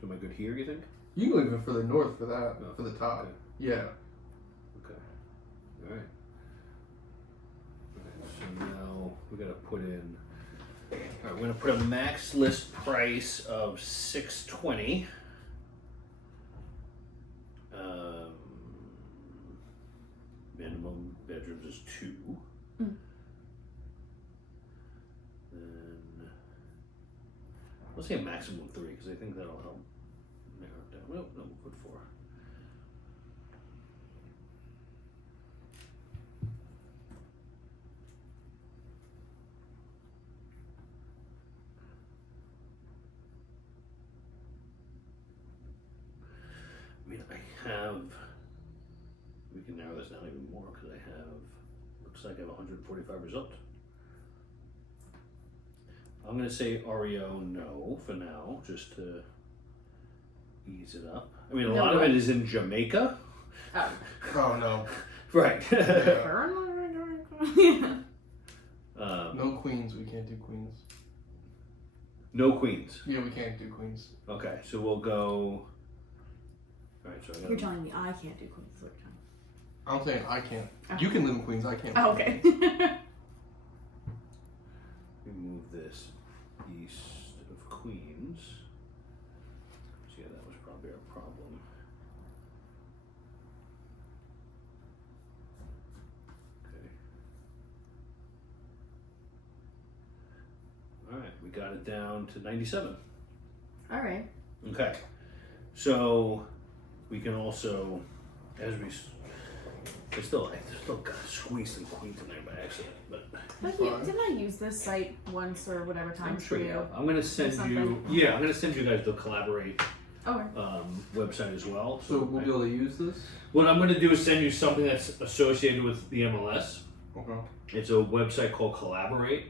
So am I good here? You think? You can live further north for that, Oh, for the top. okay. Yeah. Okay. All right. Okay. So now we got to put in Alright, we're gonna put a max list price of $620. Minimum bedrooms is 2. Mm. Then let's say a maximum of 3 because I think that'll help narrow it down. Well, no, we'll put 4. I mean, I have. We can narrow this down even more because I have. Looks like I have 145 results. I'm gonna say REO no for now, just to ease it up. I mean, a lot of it is in Jamaica. Oh. Oh no. Right. Yeah. No queens. We can't do queens. No queens. Yeah, we can't do queens. Okay, so we'll go. All right, so I got. You're telling me I can't do Queens Flip time. I'm saying I can't. Oh. You can live in Queens. I can't. Oh, okay. We move this east of Queens. So yeah, that was probably our problem. Okay. All right, we got it down to 97. All right. Okay, so we can also, as we, I still got squeezed in Queens in there by accident, but Didn't I use this site once or whatever time I'm sure for you you? have. I'm gonna send you, something. yeah, I'm gonna send you guys the Collaborate Okay. website as well. So we'll be able to use this. What I'm gonna do is send you something that's associated with the MLS. Okay. It's a website called Collaborate,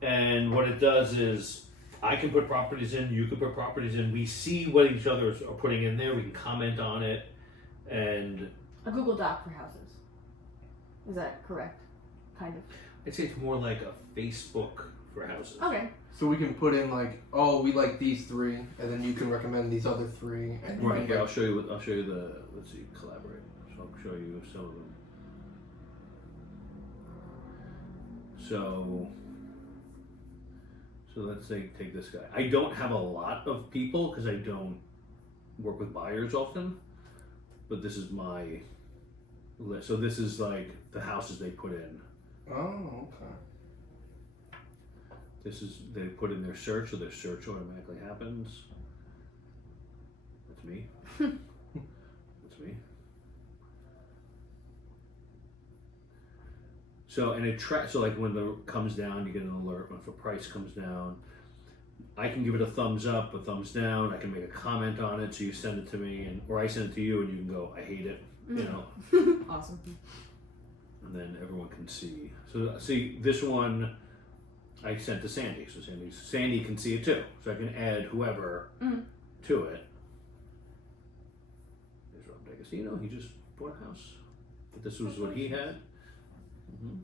and what it does is I can put properties in, you can put properties in. We see what each other are putting in there. We can comment on it, and A Google Doc for houses. Is that correct? Kind of. I'd say it's more like a Facebook for houses. Okay. So we can put in like, oh, we like these 3, and then you can recommend these other 3. And you Right. can Here, I'll like- show you. I'll show you the. Let's see, Collaborate. So I'll show you some of them. So let's say take this guy. I don't have a lot of people because I don't work with buyers often, but this is my list. So this is like the houses they put in. Oh, okay. This is they put in their search, so their search automatically happens. That's me. That's me. So and it tracks. So like when the comes down, you get an alert. If a price comes down, I can give it a thumbs up, a thumbs down. I can make a comment on it, so you send it to me, and or I send it to you, and you can go, I hate it. You know. Awesome. And then everyone can see. So see this one I sent to Sandy. So Sandy can see it too. So I can add whoever to it. There's Rob D'Agostino. He just bought a house. But this was what he had. Mm-hmm.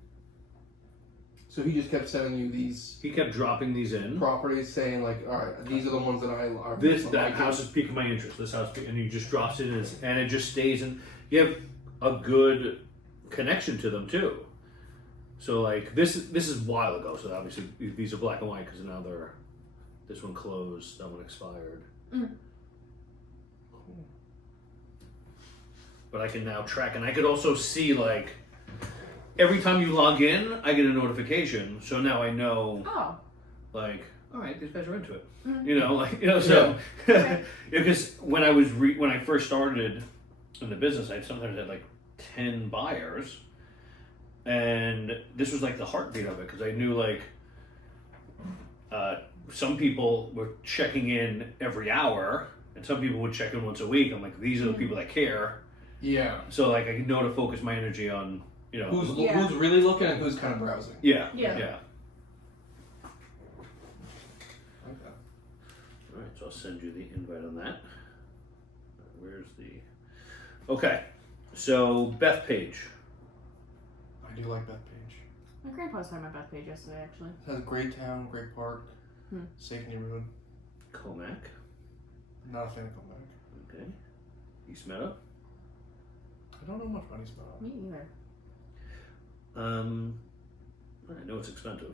So he just kept sending you these He kept dropping these in. properties, saying like, all right, these are the ones that I are. That house is piquing my interest. This house, and he just drops it in, and it just stays in. You have a good connection to them too. So like this is a while ago. So obviously these are black and white because now this one closed, that one expired. Cool. But I can now track, and I could also see like every time you log in, I get a notification. So now I know Oh. like, all right, these guys are into it. Mhm. You know, like so Okay. because when I first started in the business, I sometimes had like 10 buyers, and this was like the heartbeat of it because I knew like some people were checking in every hour, and some people would check in once a week. I'm like, these are the people that care. Yeah. So like I know to focus my energy on, you know, Who's really looking and who's kind of browsing. yeah. Yeah. Okay. All right, so I'll send you the invite on that. Where's the? Okay, so Beth Page. I do like that page. My grandpa saw my Beth page yesterday, actually. It has a great town, great park, safe neighborhood. Comac. Not a fan of Comeback. Okay. East Meadow. I don't know much about East Meadow. Me either. I know it's expensive.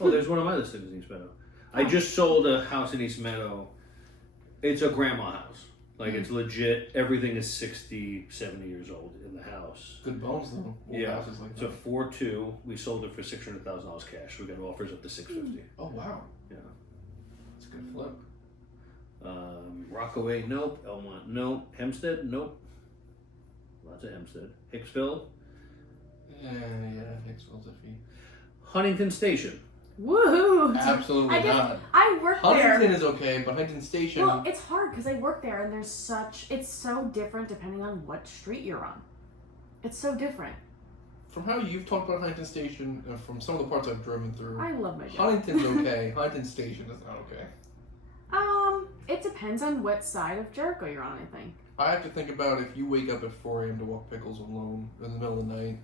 Oh, there's one of my listings in East Meadow. I just sold a house in East Meadow. It's a grandma house. Like, it's legit. Everything is 60, 70 years old in the house. Good bones though. Old Yeah. houses like It's a that. 4.2. We sold it for $600,000 cash. We got offers up to $650. Oh wow. Yeah. That's a good flip. Rockaway, nope. Elmont, nope. Hempstead, nope. Lots of Hempstead. Hicksville. Yeah, Hicksville's iffy. Huntington Station. Woohoo! Absolutely I guess not. I work Huntington there. is okay, but Huntington Station. Well, it's hard because I work there, and it's so different depending on what street you're on. It's so different. From how you've talked about Huntington Station, from some of the parts I've driven through, I love my job. Huntington's okay. Huntington Station is not okay. It depends on what side of Jericho you're on, I think. I have to think about if you wake up at 4 a.m. to walk Pickles alone in the middle of the night.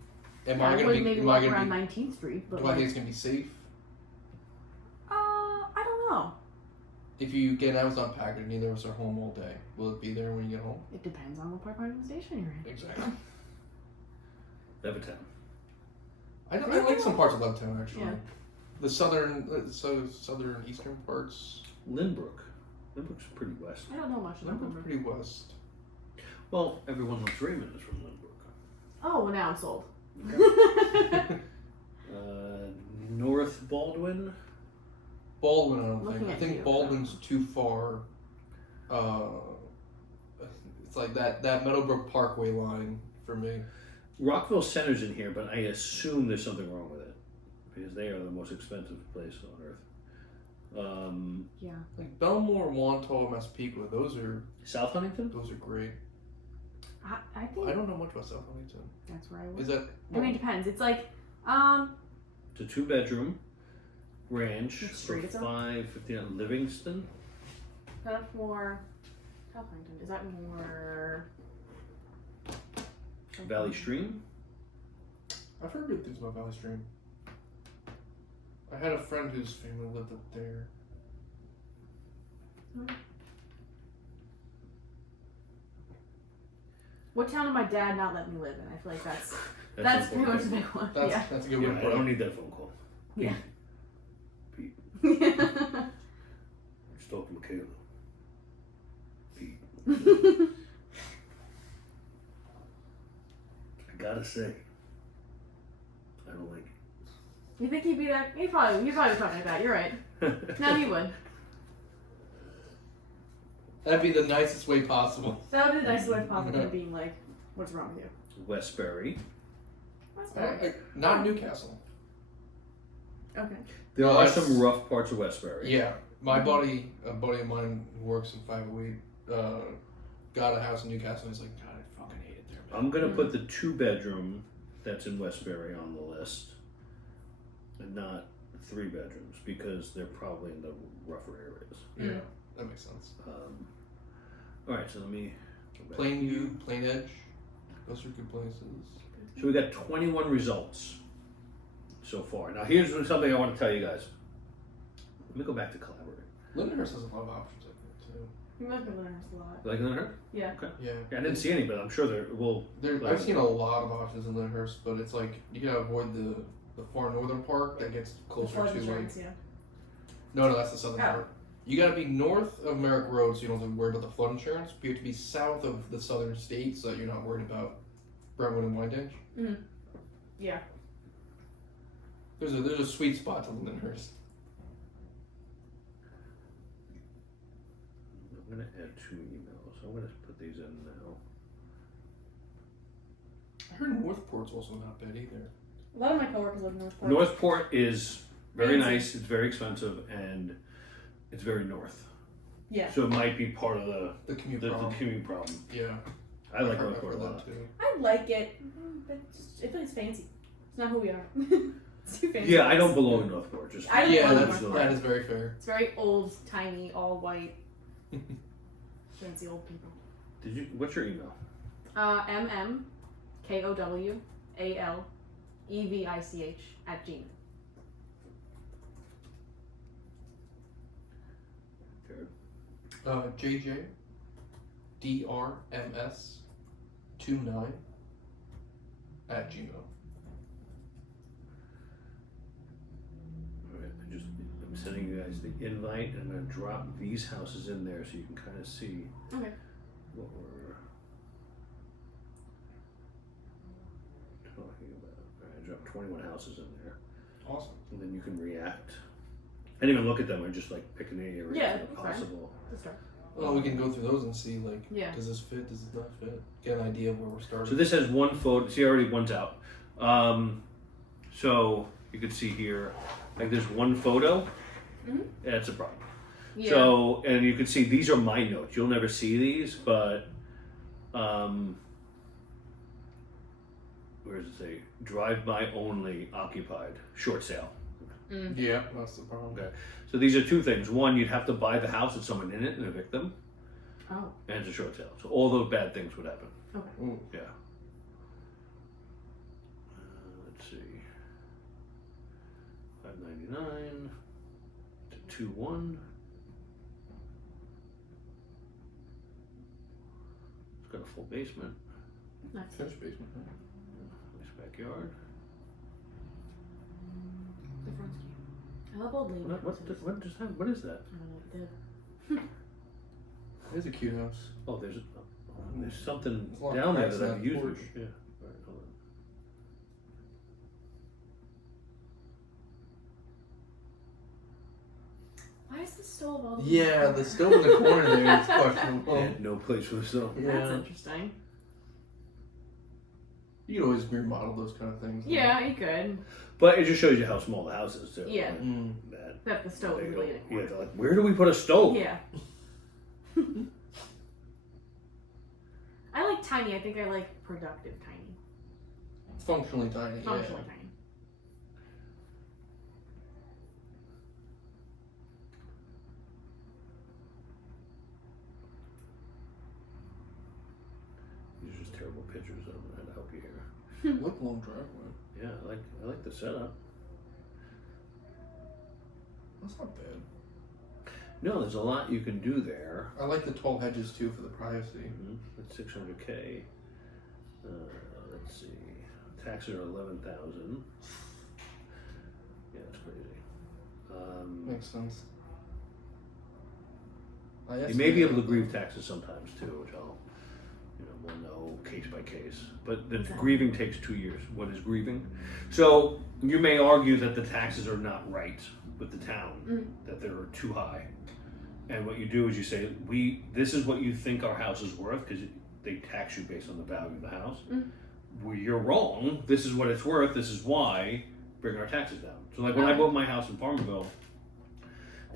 Am I I gonna would be? maybe Am walk I gonna around be? 19th Street, but Do I like, think it's gonna be safe? I don't know. If you get an Amazon package and neither of us are home all day, will it be there when you get home? It depends on what part of the station you're in. Exactly. Levittown. I like some parts of Levittown actually. Yeah. The southern eastern parts. Lynbrook. Lynbrook's pretty west. I don't know much about Lembrook's them. pretty west. Well, everyone knows Raymond is from Lynbrook. Oh, well, now I'm sold. North Baldwin. Baldwin, I don't Looking think. I at think you. Baldwin's too far. It's like that Meadowbrook Parkway line for me. Rockville Center's in here, but I assume there's something wrong with it because they are the most expensive place on earth. Yeah. Like Belmore, Wantagh, Massapequa, those are South Huntington? great. I think I don't know much about South Huntington. that's where I work. Is that? I mean, it depends. It's like, It's a 2-bedroom ranch What for street is it? $5.50 on Livingston. that's more. South Huntington. Is that more? Valley Stream. I've heard good things about Valley Stream. I had a friend whose family lived up there. What town did my dad not let me live in? I feel like that's pretty much the big one. That's a good Yeah, one. I don't need that phone call. Yeah. Pete. Just talk to Mikayla. Pete. I gotta say, I don't like You think he'd be that? He'd probably talking like that. You're right. it. No, he would. That'd be the nicest way possible. That would be the nicest way possible than being like, "What's wrong with you?" Westbury. That's fair. Not Newcastle. Okay. There No, are that's- some rough parts of Westbury. Yeah, my buddy, a buddy of mine who works in 508, got a house in Newcastle. And he's like, God, I fucking hate it there, man. I'm gonna put the 2-bedroom that's in Westbury on the list, and not 3 bedrooms because they're probably in the rougher areas. Yeah, that makes sense. All right, so let me. go back. Plainview, Plain Edge, those are good places. So we got 21 results so far. Now here's something I want to tell you guys. Let me go back to Collaborate. Lindenhurst has a lot of options, I think, too. You must have learned a lot. You like Lindenhurst? Yeah. Okay. Yeah. Yeah, I didn't see any, but I'm sure there will. I've seen a lot of options in Lindenhurst, but it's like you gotta avoid the far northern part that gets closer Flood to like. insurance, yeah. No, that's the southern Oh. part. You gotta be north of Merrick Road, so you don't have to worry about the flood insurance. But you have to be south of the southern state, so that you're not worried about Brentwood and Wyandanch. Yeah. There's a sweet spot to Lindenhurst. I'm gonna add 2 emails. I'm gonna put these in now. I heard Northport's also not bad either. A lot of my coworkers live in Northport. Northport is very Fancy. nice. It's very expensive, and it's very north. Yeah. So it might be part of the The commute the problem. commute problem. Yeah. I like I've heard Northport a that lot. too. I like it, but I feel it's fancy. It's not who we are. It's too fancy. Yeah, I don't belong in Northport. Just I don't Yeah, belong in that's, Northport. that is very fair. It's very old, tiny, all white, fancy old people. Did you? What's your email? MMKOWALEVICH@gmail. Jared. JJ DRMS29 @gmail. All right. sending you guys the invite. I'm going to drop these houses in there so you can kind of see Okay. what we're talking about. All right, I dropped 21 houses in there. Awesome. And then you can react. I didn't even look at them. I just like picking the areas Yeah, that are that's fine. possible. Let's start. Well, we can go through those and see, like, Yeah. does this fit? Does this not fit? Get an idea of where we're starting. So this has one photo. See, already one's out. So you can see here, like there's one photo. Mhm. That's a problem. Yeah. So, and you can see these are my notes. You'll never see these, but where does it say? Drive by only, occupied, short sale. Yeah, that's the problem. Okay. So these are two things. One, you'd have to buy the house with someone in it and evict them, Oh. and it's a short sale. So all those bad things would happen. Ooh. Yeah. Let's see. 599 to 21. It's got a full basement. Nice. Finished basement. Huh? Nice backyard. The front's cute. I love old lady houses. What just happened? What is that? I don't know what it did. It's a cute house. Oh, there's something There's a lot of down there cracks that in I've that used. porch. Yeah. All right, hold on. Why is the stove all the way Yeah, in the corner? stove in the corner there is questionable. Yeah, no place for the stove. That's Yeah. interesting. You can always remodel those kind of things. Yeah, you could. But it just shows you how small the house is too. Yeah. Like, Mm. That the stove they is go, really in a yeah, they're like, where do we put a stove? Yeah. I like tiny. I think I like productive tiny. Functionally tiny. Functionally tiny. These are just terrible pictures. I don't know how to help you here. Yeah. Look, long driveway. Yeah, I like the setup. That's not bad. No, there's a lot you can do there. I like the tall hedges too for the privacy. That's 600K. Let's see. Taxes are 11,000. Yeah, that's crazy. Makes sense. You may be able to grieve taxes sometimes too, which we'll know case by case. But the grieving takes 2 years. What is grieving? So you may argue that the taxes are not right with the town, that they're too high. And what you do is you say, this is what you think our house is worth, because they tax you based on the value of the house. Well, you're wrong. This is what it's worth. This is why. Bring our taxes down. So like when I bought my house in Farmerville,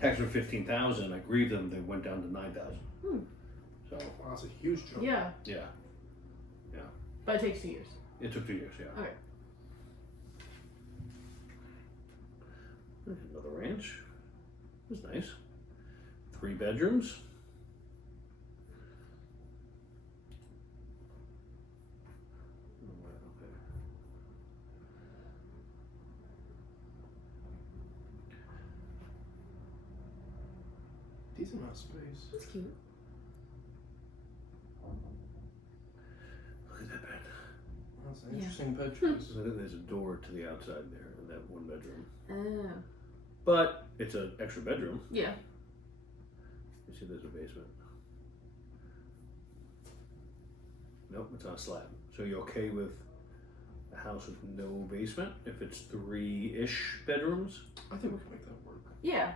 taxes were 15,000. I grieved them. They went down to 9,000. So Wow, that's a huge jump. Yeah. yeah, But it takes 2 years. it took 2 years. Yeah. Okay. Another ranch. It was nice. 3 bedrooms. Okay. Decent amount of space. That's cute. Look at that bed. That's an Yeah. interesting bed choice. So then there's a door to the outside there in that 1 bedroom. Oh. But it's an extra bedroom. Yeah. You see there's a basement. Nope, it's on a slab. So you're okay with a house with no basement if it's 3-ish bedrooms? I think we can make that work. Yeah.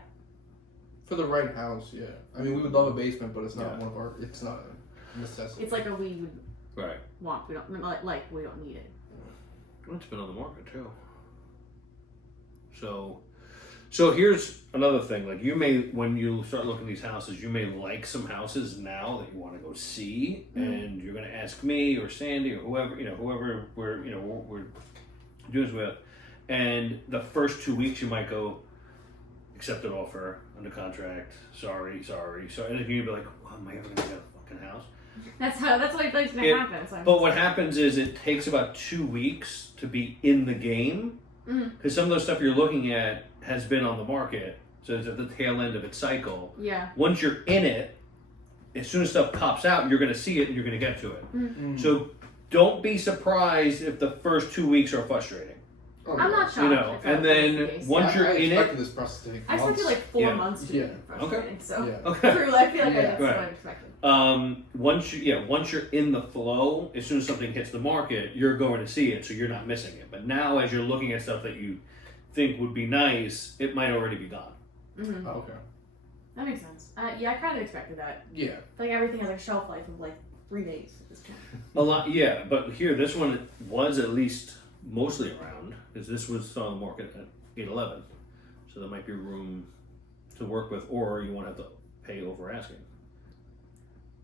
For the right house, yeah. I mean, we would love a basement, but it's not Yeah. one of our. It's not a necessity. It's like a we would Right. want. We don't like. We don't need it. It's been on the market too. So here's another thing. Like you may, when you start looking at these houses, you may like some houses now that you want to go see, and you're going to ask me or Sandy or whoever we're doing this with, and the first 2 weeks you might go, accepted offer, under contract, sorry, and then you'll be like, well, am I ever going to get a fucking house? That's what I feel like is gonna happen. So But what happens is it takes about 2 weeks to be in the game, because some of the stuff you're looking at has been on the market, so it's at the tail end of its cycle. Yeah. Once you're in it, as soon as stuff pops out, you're going to see it and you're going to get to it. So don't be surprised if the first 2 weeks are frustrating. Oh, I'm yeah. not shocked. You know, if that and was then the case. once I you're in expected it, this process to take I months. expected like 4 Yeah. months to Yeah. be frustrating. So Yeah. okay. true, I feel like Yeah. that's what Right. I expected. Once you're in the flow, as soon as something hits the market, you're going to see it, so you're not missing it. But now, as you're looking at stuff that you think would be nice, it might already be gone. Mm-hmm. Oh, okay. That makes sense. Yeah, I kind of expected that. Yeah. Like everything has a shelf life of like 3 days at this point. A lot, yeah. But here, this one was at least mostly around because this was on the market at 811, so there might be room to work with, or you won't have to pay over asking.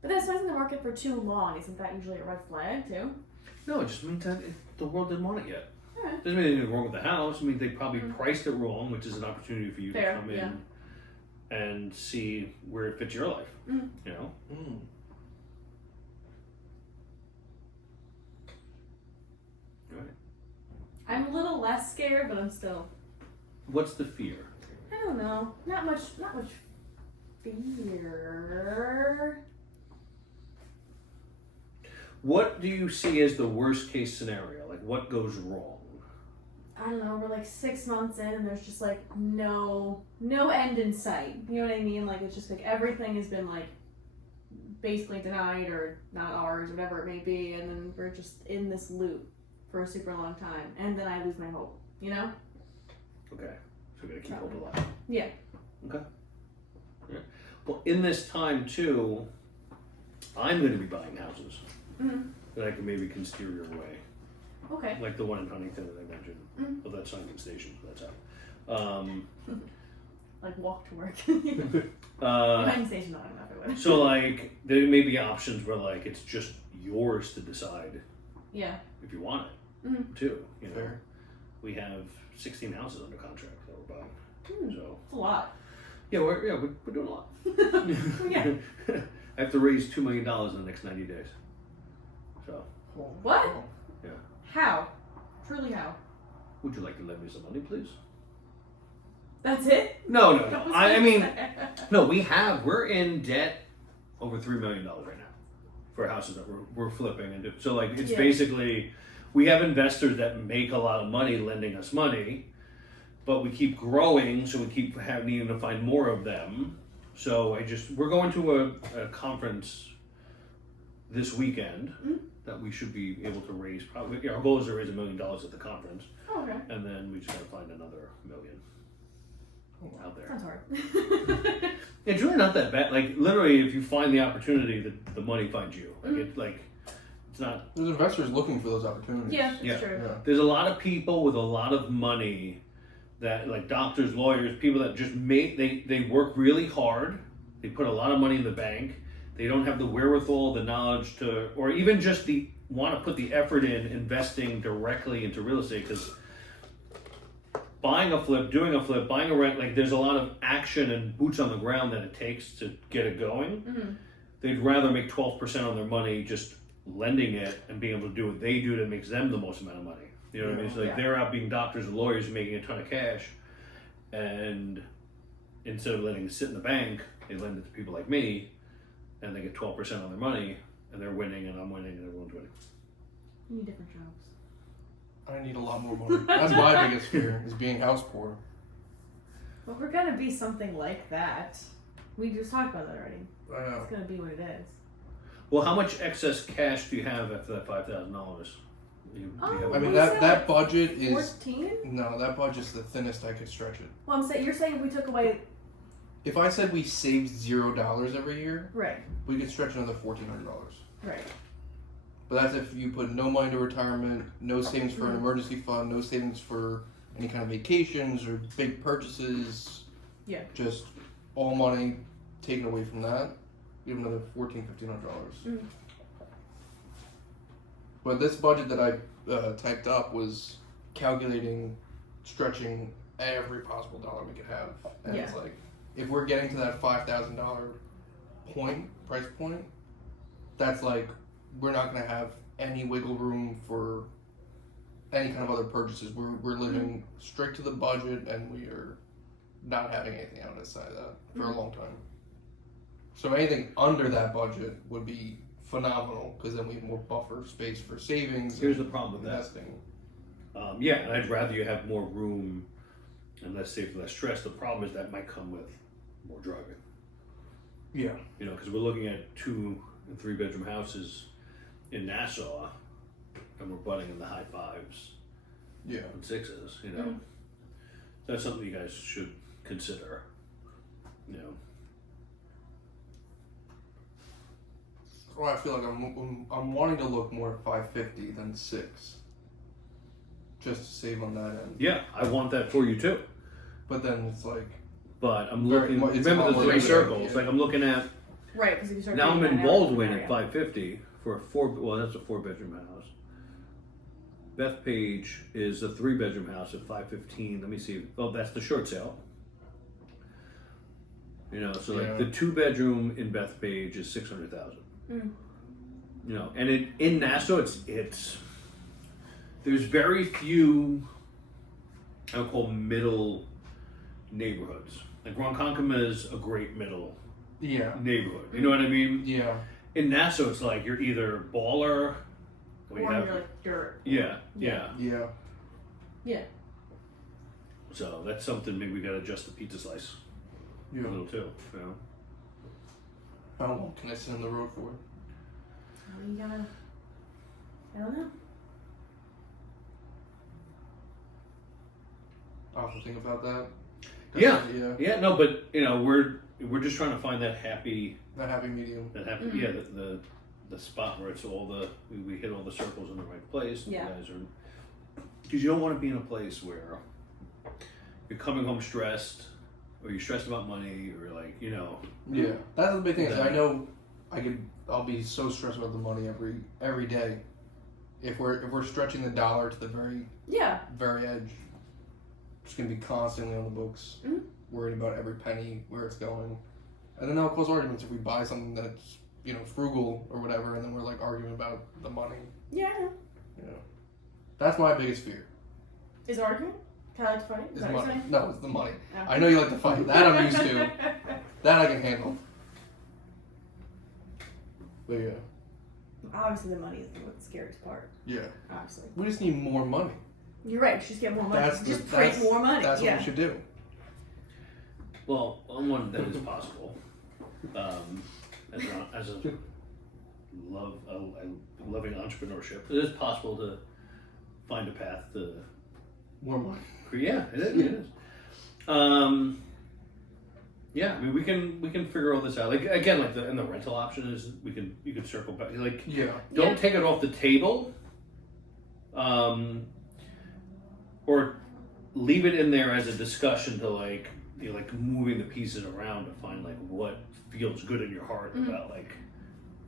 But then it's in the market for too long. Isn't that usually a red flag too? No, it just means that the world didn't want it yet. Alright. Doesn't mean anything wrong with the house. I mean, they probably Mm. priced it wrong, which is an opportunity for you Fair, to come in yeah. and see where it fits your life. Mm. You know, Mm. I'm a little less scared, but I'm still. what's the fear? I don't know. Not much fear. What do you see as the worst case scenario? Like, what goes wrong? I don't know. We're like 6 months in, and there's just like no end in sight. You know what I mean? Like it's just like everything has been like basically denied or not ours, whatever it may be, and then we're just in this loop for a super long time, and then I lose my hope. You know? Okay, so we gotta keep hope alive. Yeah. Okay. Yeah. Well, in this time too, I'm going to be buying houses Mm-hmm. that I can maybe can steer your way, Okay. like the one in Huntington that I mentioned. Mhm. Well, that's Huntington Station. So that's out. Like walk to work. Uh, Behind the station, not enough. It would. so like there may be options where like it's just yours to decide Yeah. if you want it Mhm. too. You know, Fair. we have 16 houses under contract that we're buying. So It's a lot. yeah, we're doing a lot. Yeah. I have to raise $2 million in the next 90 days. So What? Oh. How? Truly how? would you like to lend me some money, please? That's it? No. That was I mean, it? no. We're in debt over $3 million right now for houses that we're flipping and do. So like it's Yeah. basically we have investors that make a lot of money lending us money, but we keep growing, so we keep needing to find more of them. So we're going to a conference this weekend Mhm. that we should be able to raise. Probably our goal is to raise $1 million at the conference, Oh, okay. and then we just gotta find another $1 million out there. Sounds hard. It's really not that bad. Like literally, if you find the opportunity, the money finds you. Like it's not. There's investors looking for those opportunities. Yeah, that's Yeah. true. Yeah. There's a lot of people with a lot of money that like doctors, lawyers, people that just they work really hard. They put a lot of money in the bank. They don't have the wherewithal, the knowledge to, or even just want to put the effort in investing directly into real estate because buying a flip, doing a flip, buying a rent, like there's a lot of action and boots on the ground that it takes to get it going. Mm-hmm. They'd rather make 12% on their money just lending it and being able to do what they do that makes them the most amount of money. You know what I mean? So like Yeah. they're out being doctors and lawyers making a ton of cash, and instead of letting it sit in the bank, they lend it to people like me, and they get 12% on their money, and they're winning, and I'm winning, and everyone's winning. You need different jobs. I need a lot more money. That's my biggest fear, is being house poor. Well, we're gonna be something like that. We just talked about that already. I know. It's gonna be what it is. Well, how much excess cash do you have after that $5,000? I mean, We that, said that budget is... 14? No, that budget's the thinnest I could stretch it. Well, you're saying if we took away. If I said we saved $0 every year, Right. we could stretch another $1,400. Right. But that's if you put no money to retirement, no savings for an emergency fund, no savings for any kind of vacations or big purchases. Yeah. Just all money taken away from that. You have another $1,400-$1,500. Mm. But this budget that I typed up was calculating, stretching every possible dollar we could have. And it's like, if we're getting to that $5,000 price point, that's like, we're not going to have any wiggle room for any kind of other purchases. We're living strict to the budget, and we are not having anything outside of that for a long time. So anything under that budget would be phenomenal, because then we have more buffer space for savings. Here's the problem with that. investing. Yeah, and I'd rather you have more room and less safe, less stress. The problem is that might come with more driving. Yeah. You know, because we're looking at 2 and 3 bedroom houses in Nassau, and we're butting in the high 5s Yeah. and 6s. You know, that's something you guys should consider. You know. Well, I feel like I'm wanting to look more at 550 than 6, just to save on that end. Yeah, I want that for you too. But then it's like, But I'm Very looking. much- it's Remember all the 3 limited, circles. yeah. Like I'm looking at. Right, because if you start Now I'm taking in that out of the Baldwin area. at 550 for a 4. Well, that's a 4 bedroom house. Bethpage is a 3 bedroom house at 515. Let me see. Oh, that's the short sale. You know, so like Yeah. the 2 bedroom in Bethpage is 600,000. You know, and in Nassau, it's there's very few I would call middle neighborhoods. Like Ronkonkoma is a great middle yeah, neighborhood. You know what I mean? yeah, In Nassau, it's like you're either baller, Or we you're have, like dirt. yeah, yeah. yeah. Yeah. So that's something maybe we gotta adjust the pizza slice a Yeah. little too. You know? How long can I sit on the road for? Well, you gotta. I don't know. I'll have to think about that. Yeah. Yeah. Yeah, no, but you know we're just trying to find that happy That happy medium. yeah the spot where it's all the we hit all the circles in the right place. Yeah. You guys are, because you don't want to be in a place where you're coming home stressed or you're stressed about money or like you know. Yeah. That's the big thing. Is Yeah. I know I'll be so stressed about the money every day. If we're stretching the dollar to the very Yeah. very edge, just gonna be constantly on the books, Mhm. worried about every penny, where it's going, and then that'll cause arguments if we buy something that's frugal or whatever, and then we're like arguing about the money. Yeah, I know. That's my biggest fear. Is arguing? Can I like to fight? Is Is that what you're money? saying? No, it's the money. Oh. I know you like to fight. That I'm used to. That I can handle. But yeah, Obviously, the money is the scariest part. yeah. Obviously. We just need more money. You're right. Just get more money. That's Just print more money. That's yeah. what we should do. Well, one that is possible. As a loving entrepreneurship, it is possible to find a path to. More money. Yeah, it is. It is. Yeah, I mean, we can figure all this out. Like again, like the rental option is you can circle back. Like Yeah. don't Yeah. take it off the table. Or leave it in there as a discussion to like like moving the pieces around to find like what feels good in your heart about like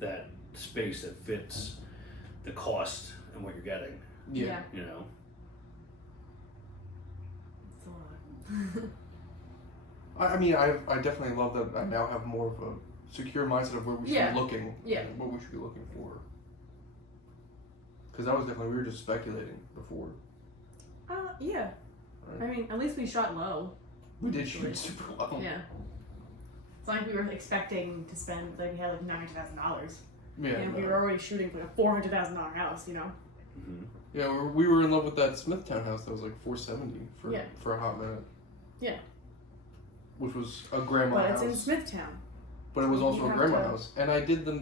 that space that fits the cost and what you're getting. Yeah. You know. It's a lot. I mean, I definitely love that I now have more of a secure mindset of where we should Yeah. be looking. Yeah. And what we should be looking for. Because that was definitely, we were just speculating before. Yeah. Right. I mean, at least we shot low. We did shoot super well. Yeah. It's not like we were expecting to spend, like, we had like $90,000. Yeah. And we no. were already shooting for a $400,000 house, you know? Mm-hmm. Yeah, we were in love with that Smithtown house that was like $470 Yeah. for a hot minute. Yeah. Which was a grandma But house. it's in Smithtown. But it was You also a have grandma to- house. And I did the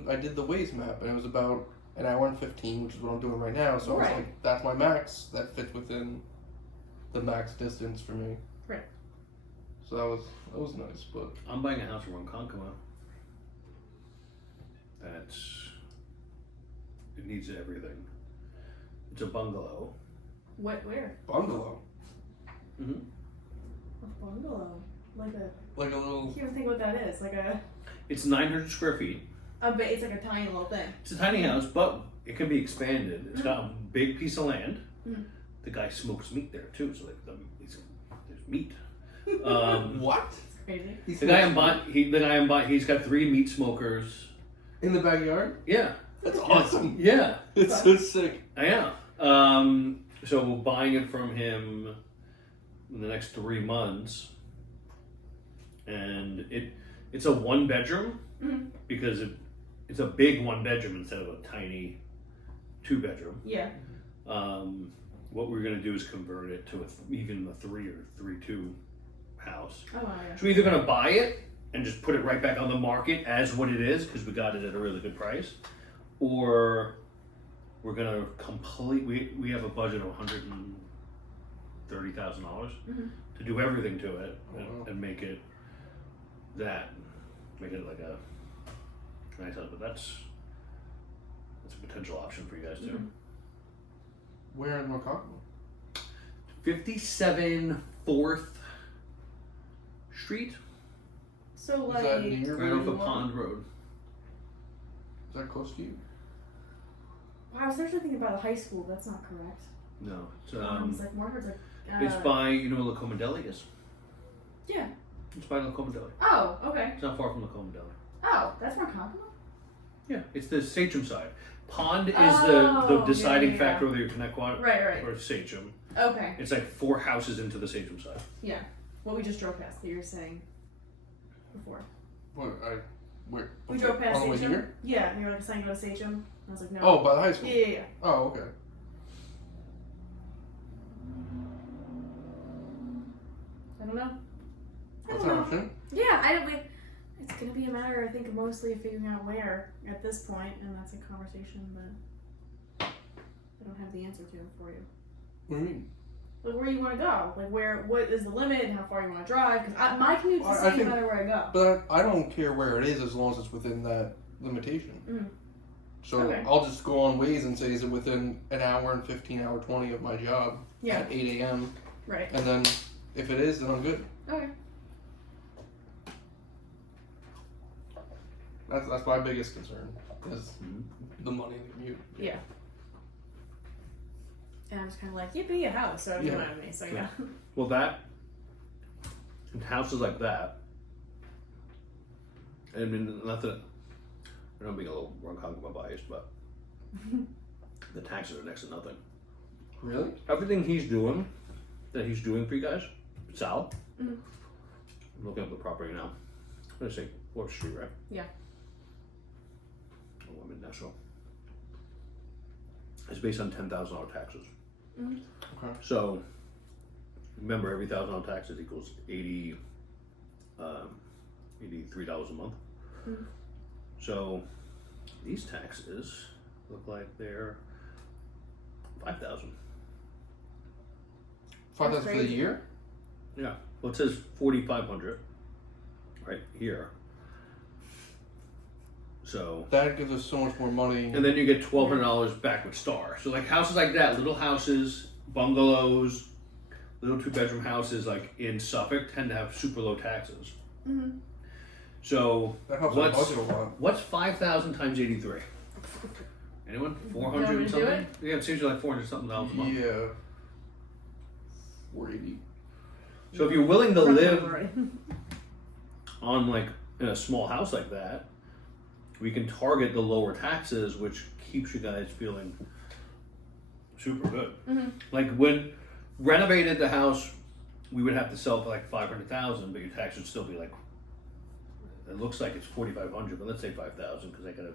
Waze map, and it was about an hour and 15, which is what I'm doing right now. So I was Right. like, that's my max. That fits within the max distance for me. Right. So that was nice, but I'm buying a house in Ronkonkoma. It needs everything. It's a bungalow. Where? bungalow, Mm-hmm. A bungalow. Like a. like a I little. can't even think what that is. Like a. It's 900 square feet. It's like a tiny little thing. It's a tiny house, but it can be expanded. It's got a big piece of land. Mhm. The guy smokes meat there too, so like there's meat. What? It's crazy. He's The guy I'm buying, he's got 3 meat smokers. in the backyard. Yeah, That's awesome. yeah, It's so sick. I am. So we're buying it from him in the next 3 months, and it's a 1 bedroom Mhm. because it's a big 1 bedroom instead of a tiny 2 bedroom. Yeah. what we're gonna do is convert it to even a 3 or 3.2 house. Oh, wow, yeah. So we're either gonna buy it and just put it right back on the market as what it is because we got it at a really good price, or we're gonna we have a budget of $130,000 to do everything to it and make it like a nice house. But that's a potential option for you guys too. Where in Macauga? 57 4th Street, So Is like, that near right where off you of are? Pond Road. Is that close to you? wow, I was actually thinking about a high school. But that's not correct. No, it's It's like more towards like. it's by Lacoma Deli is. Yeah. It's by Lacoma Deli. Oh, okay. It's not far from Lacoma Deli. Oh, that's more Concom? Yeah, it's the Sachem side. Pond is Oh, the deciding yeah. factor whether you connect one Right. or Sachem. Okay. It's like 4 houses into the Sachem side. Yeah. What we just drove past that you were saying before. Where? We drove past on the way Sachem. here? Yeah, and you were like saying go to Sachem. And I was like, no. Oh, by the high school. Yeah. Oh, okay. I don't know. That's an option. Yeah, I don't like. It's gonna be a matter, I think, mostly of figuring out where at this point, and that's a conversation that I don't have the answer to for you. What do you mean? Like where you want to go, like what is the limit, and how far you want to drive? Because my commute's the I same think- no matter where I go. But I don't care where it is as long as it's within that limitation. Mm. So Okay. I'll just go on Waze and say, is it within an hour and 15, hour 20 of my job Yeah. at 8 a.m. Right. And then if it is, then I'm good. Okay. That's my biggest concern is the money and the commute. Yeah. And I'm just kind of like, yippee, a house. So it Yeah. reminded me. So yeah. Well, that and houses like that. I mean, not that I don't being a little Ronkonkoma biased, but the taxes are next to nothing. Really? Everything he's doing for you guys, Sal. Mhm. I'm looking up the property now. Let's see, 4th Street, right? Yeah. Oh, I'm in Nassau. It's based on $10,000 taxes. Mhm. Okay. So, remember, every $1,000 taxes equals $83 a month. Mhm. So, these taxes look like they're $5,000. 5,000 for the crazy. year? Yeah. Well, it says 4,500 right here. So, That gives us so much more money. and then you get $1,200 back with Star. So, like houses like that, little houses, bungalows, little 2-bedroom houses, like in Suffolk, tend to have super low taxes. Mhm. So, That helps our what's budget a lot. what's 5,000 times 83? Anyone? 400 want me and to do something? Yeah, it seems like 400 something dollars a month. Yeah. 480. So if you're willing to Rough live number, right? on like in a small house like that, we can target the lower taxes, which keeps you guys feeling super good. Mhm. Like when renovated the house, we would have to sell for like 500,000, but your tax would still be like. It looks like it's 4,500, but let's say 5,000 because I gotta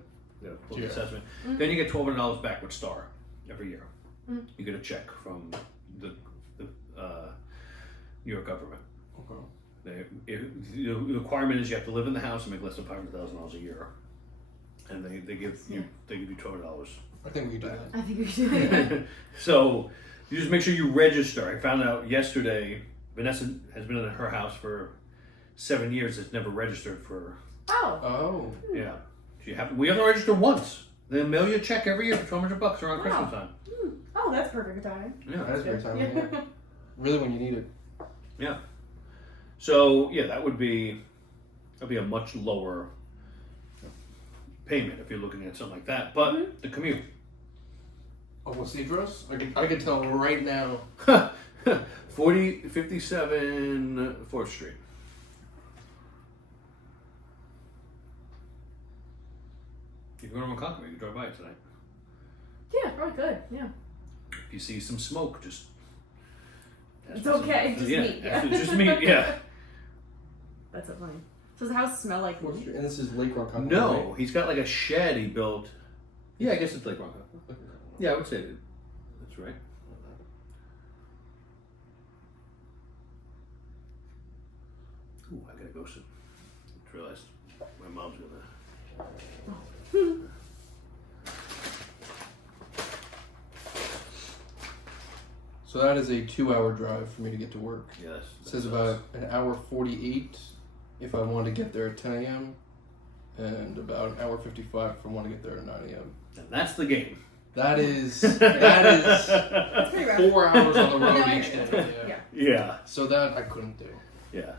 pull the Yeah. assessment. Mhm. Then you get $1,200 back with Star every year. Mhm. You get a check from the New York government. Okay. The requirement is you have to live in the house and make less than $500,000 a year, and they give you $200. I think we can do that. I think we should. Yeah. So you just make sure you register. I found out yesterday Vanessa has been in her house for 7 years. It's never registered for. Oh. Oh. Yeah, we have to register once. They'll mail you a check every year for $200 around Wow. Christmas time. Oh, that's perfect timing. Yeah, That is great timing. Yeah. Yeah. Really when you need it. yeah. So yeah, that'd be a much lower payment if you're looking at something like that. But the commute. Oh, what's the address? I can tell right now. 57 4th Street. If you're going to Ronkonkoma, you can drive by it tonight. Yeah, probably could. Yeah. If you see some smoke, just. It's okay. Just yeah, meet. Yeah. just meet. Yeah. That's so funny. So does the house smell like Fourth meat? Street. And this is Lake Ronkonkoma. No, he's got like a shed he built. Yeah, I guess it's like Ronkonkoma. Yeah, I would say that's right. Ooh, I gotta go soon. Just realized my mom's gonna. So that is a 2-hour drive for me to get to work. Yes. It says about an hour 48 if I want to get there at 10 a.m. and about an hour 55 if I want to get there at 9 a.m. And that's the game. That is That's pretty rough. 4 hours on the road Yeah, each yeah. day. Yeah. Yeah. Yeah. So that I couldn't do. Yeah.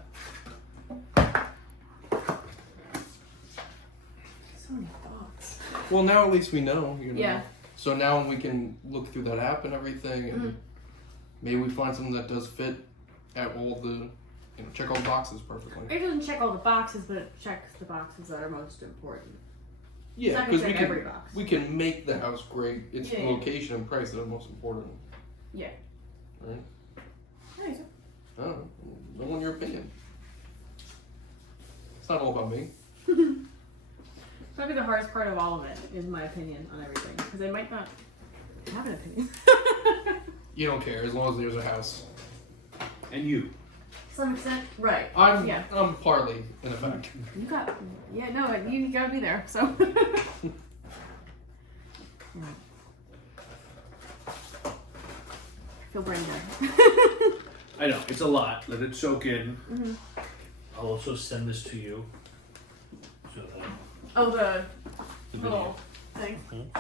So many thoughts. Well, now at least we know. You know. Yeah. So now we can look through that app and everything, and Mhm. maybe we find something that does fit at all the, check all the boxes perfectly. It doesn't check all the boxes, but it checks the boxes that are most important. It's Yeah, not gonna because we check can every box. we can make the house great. It's Yeah, the yeah. location and price that are most important. Yeah. Right. Nice. I don't know. I want your opinion. It's not all about me. Probably the hardest part of all of it is my opinion on everything, because I might not have an opinion. You don't care as long as there's a house. And you. To some extent, right? I'm Yeah. I'm partly in effect. You got, yeah, no, you gotta be there. So. Right. I feel brain dead. I know, it's a lot. Let it soak in. Mhm. I'll also send this to you. So that Oh, the the video. little thing.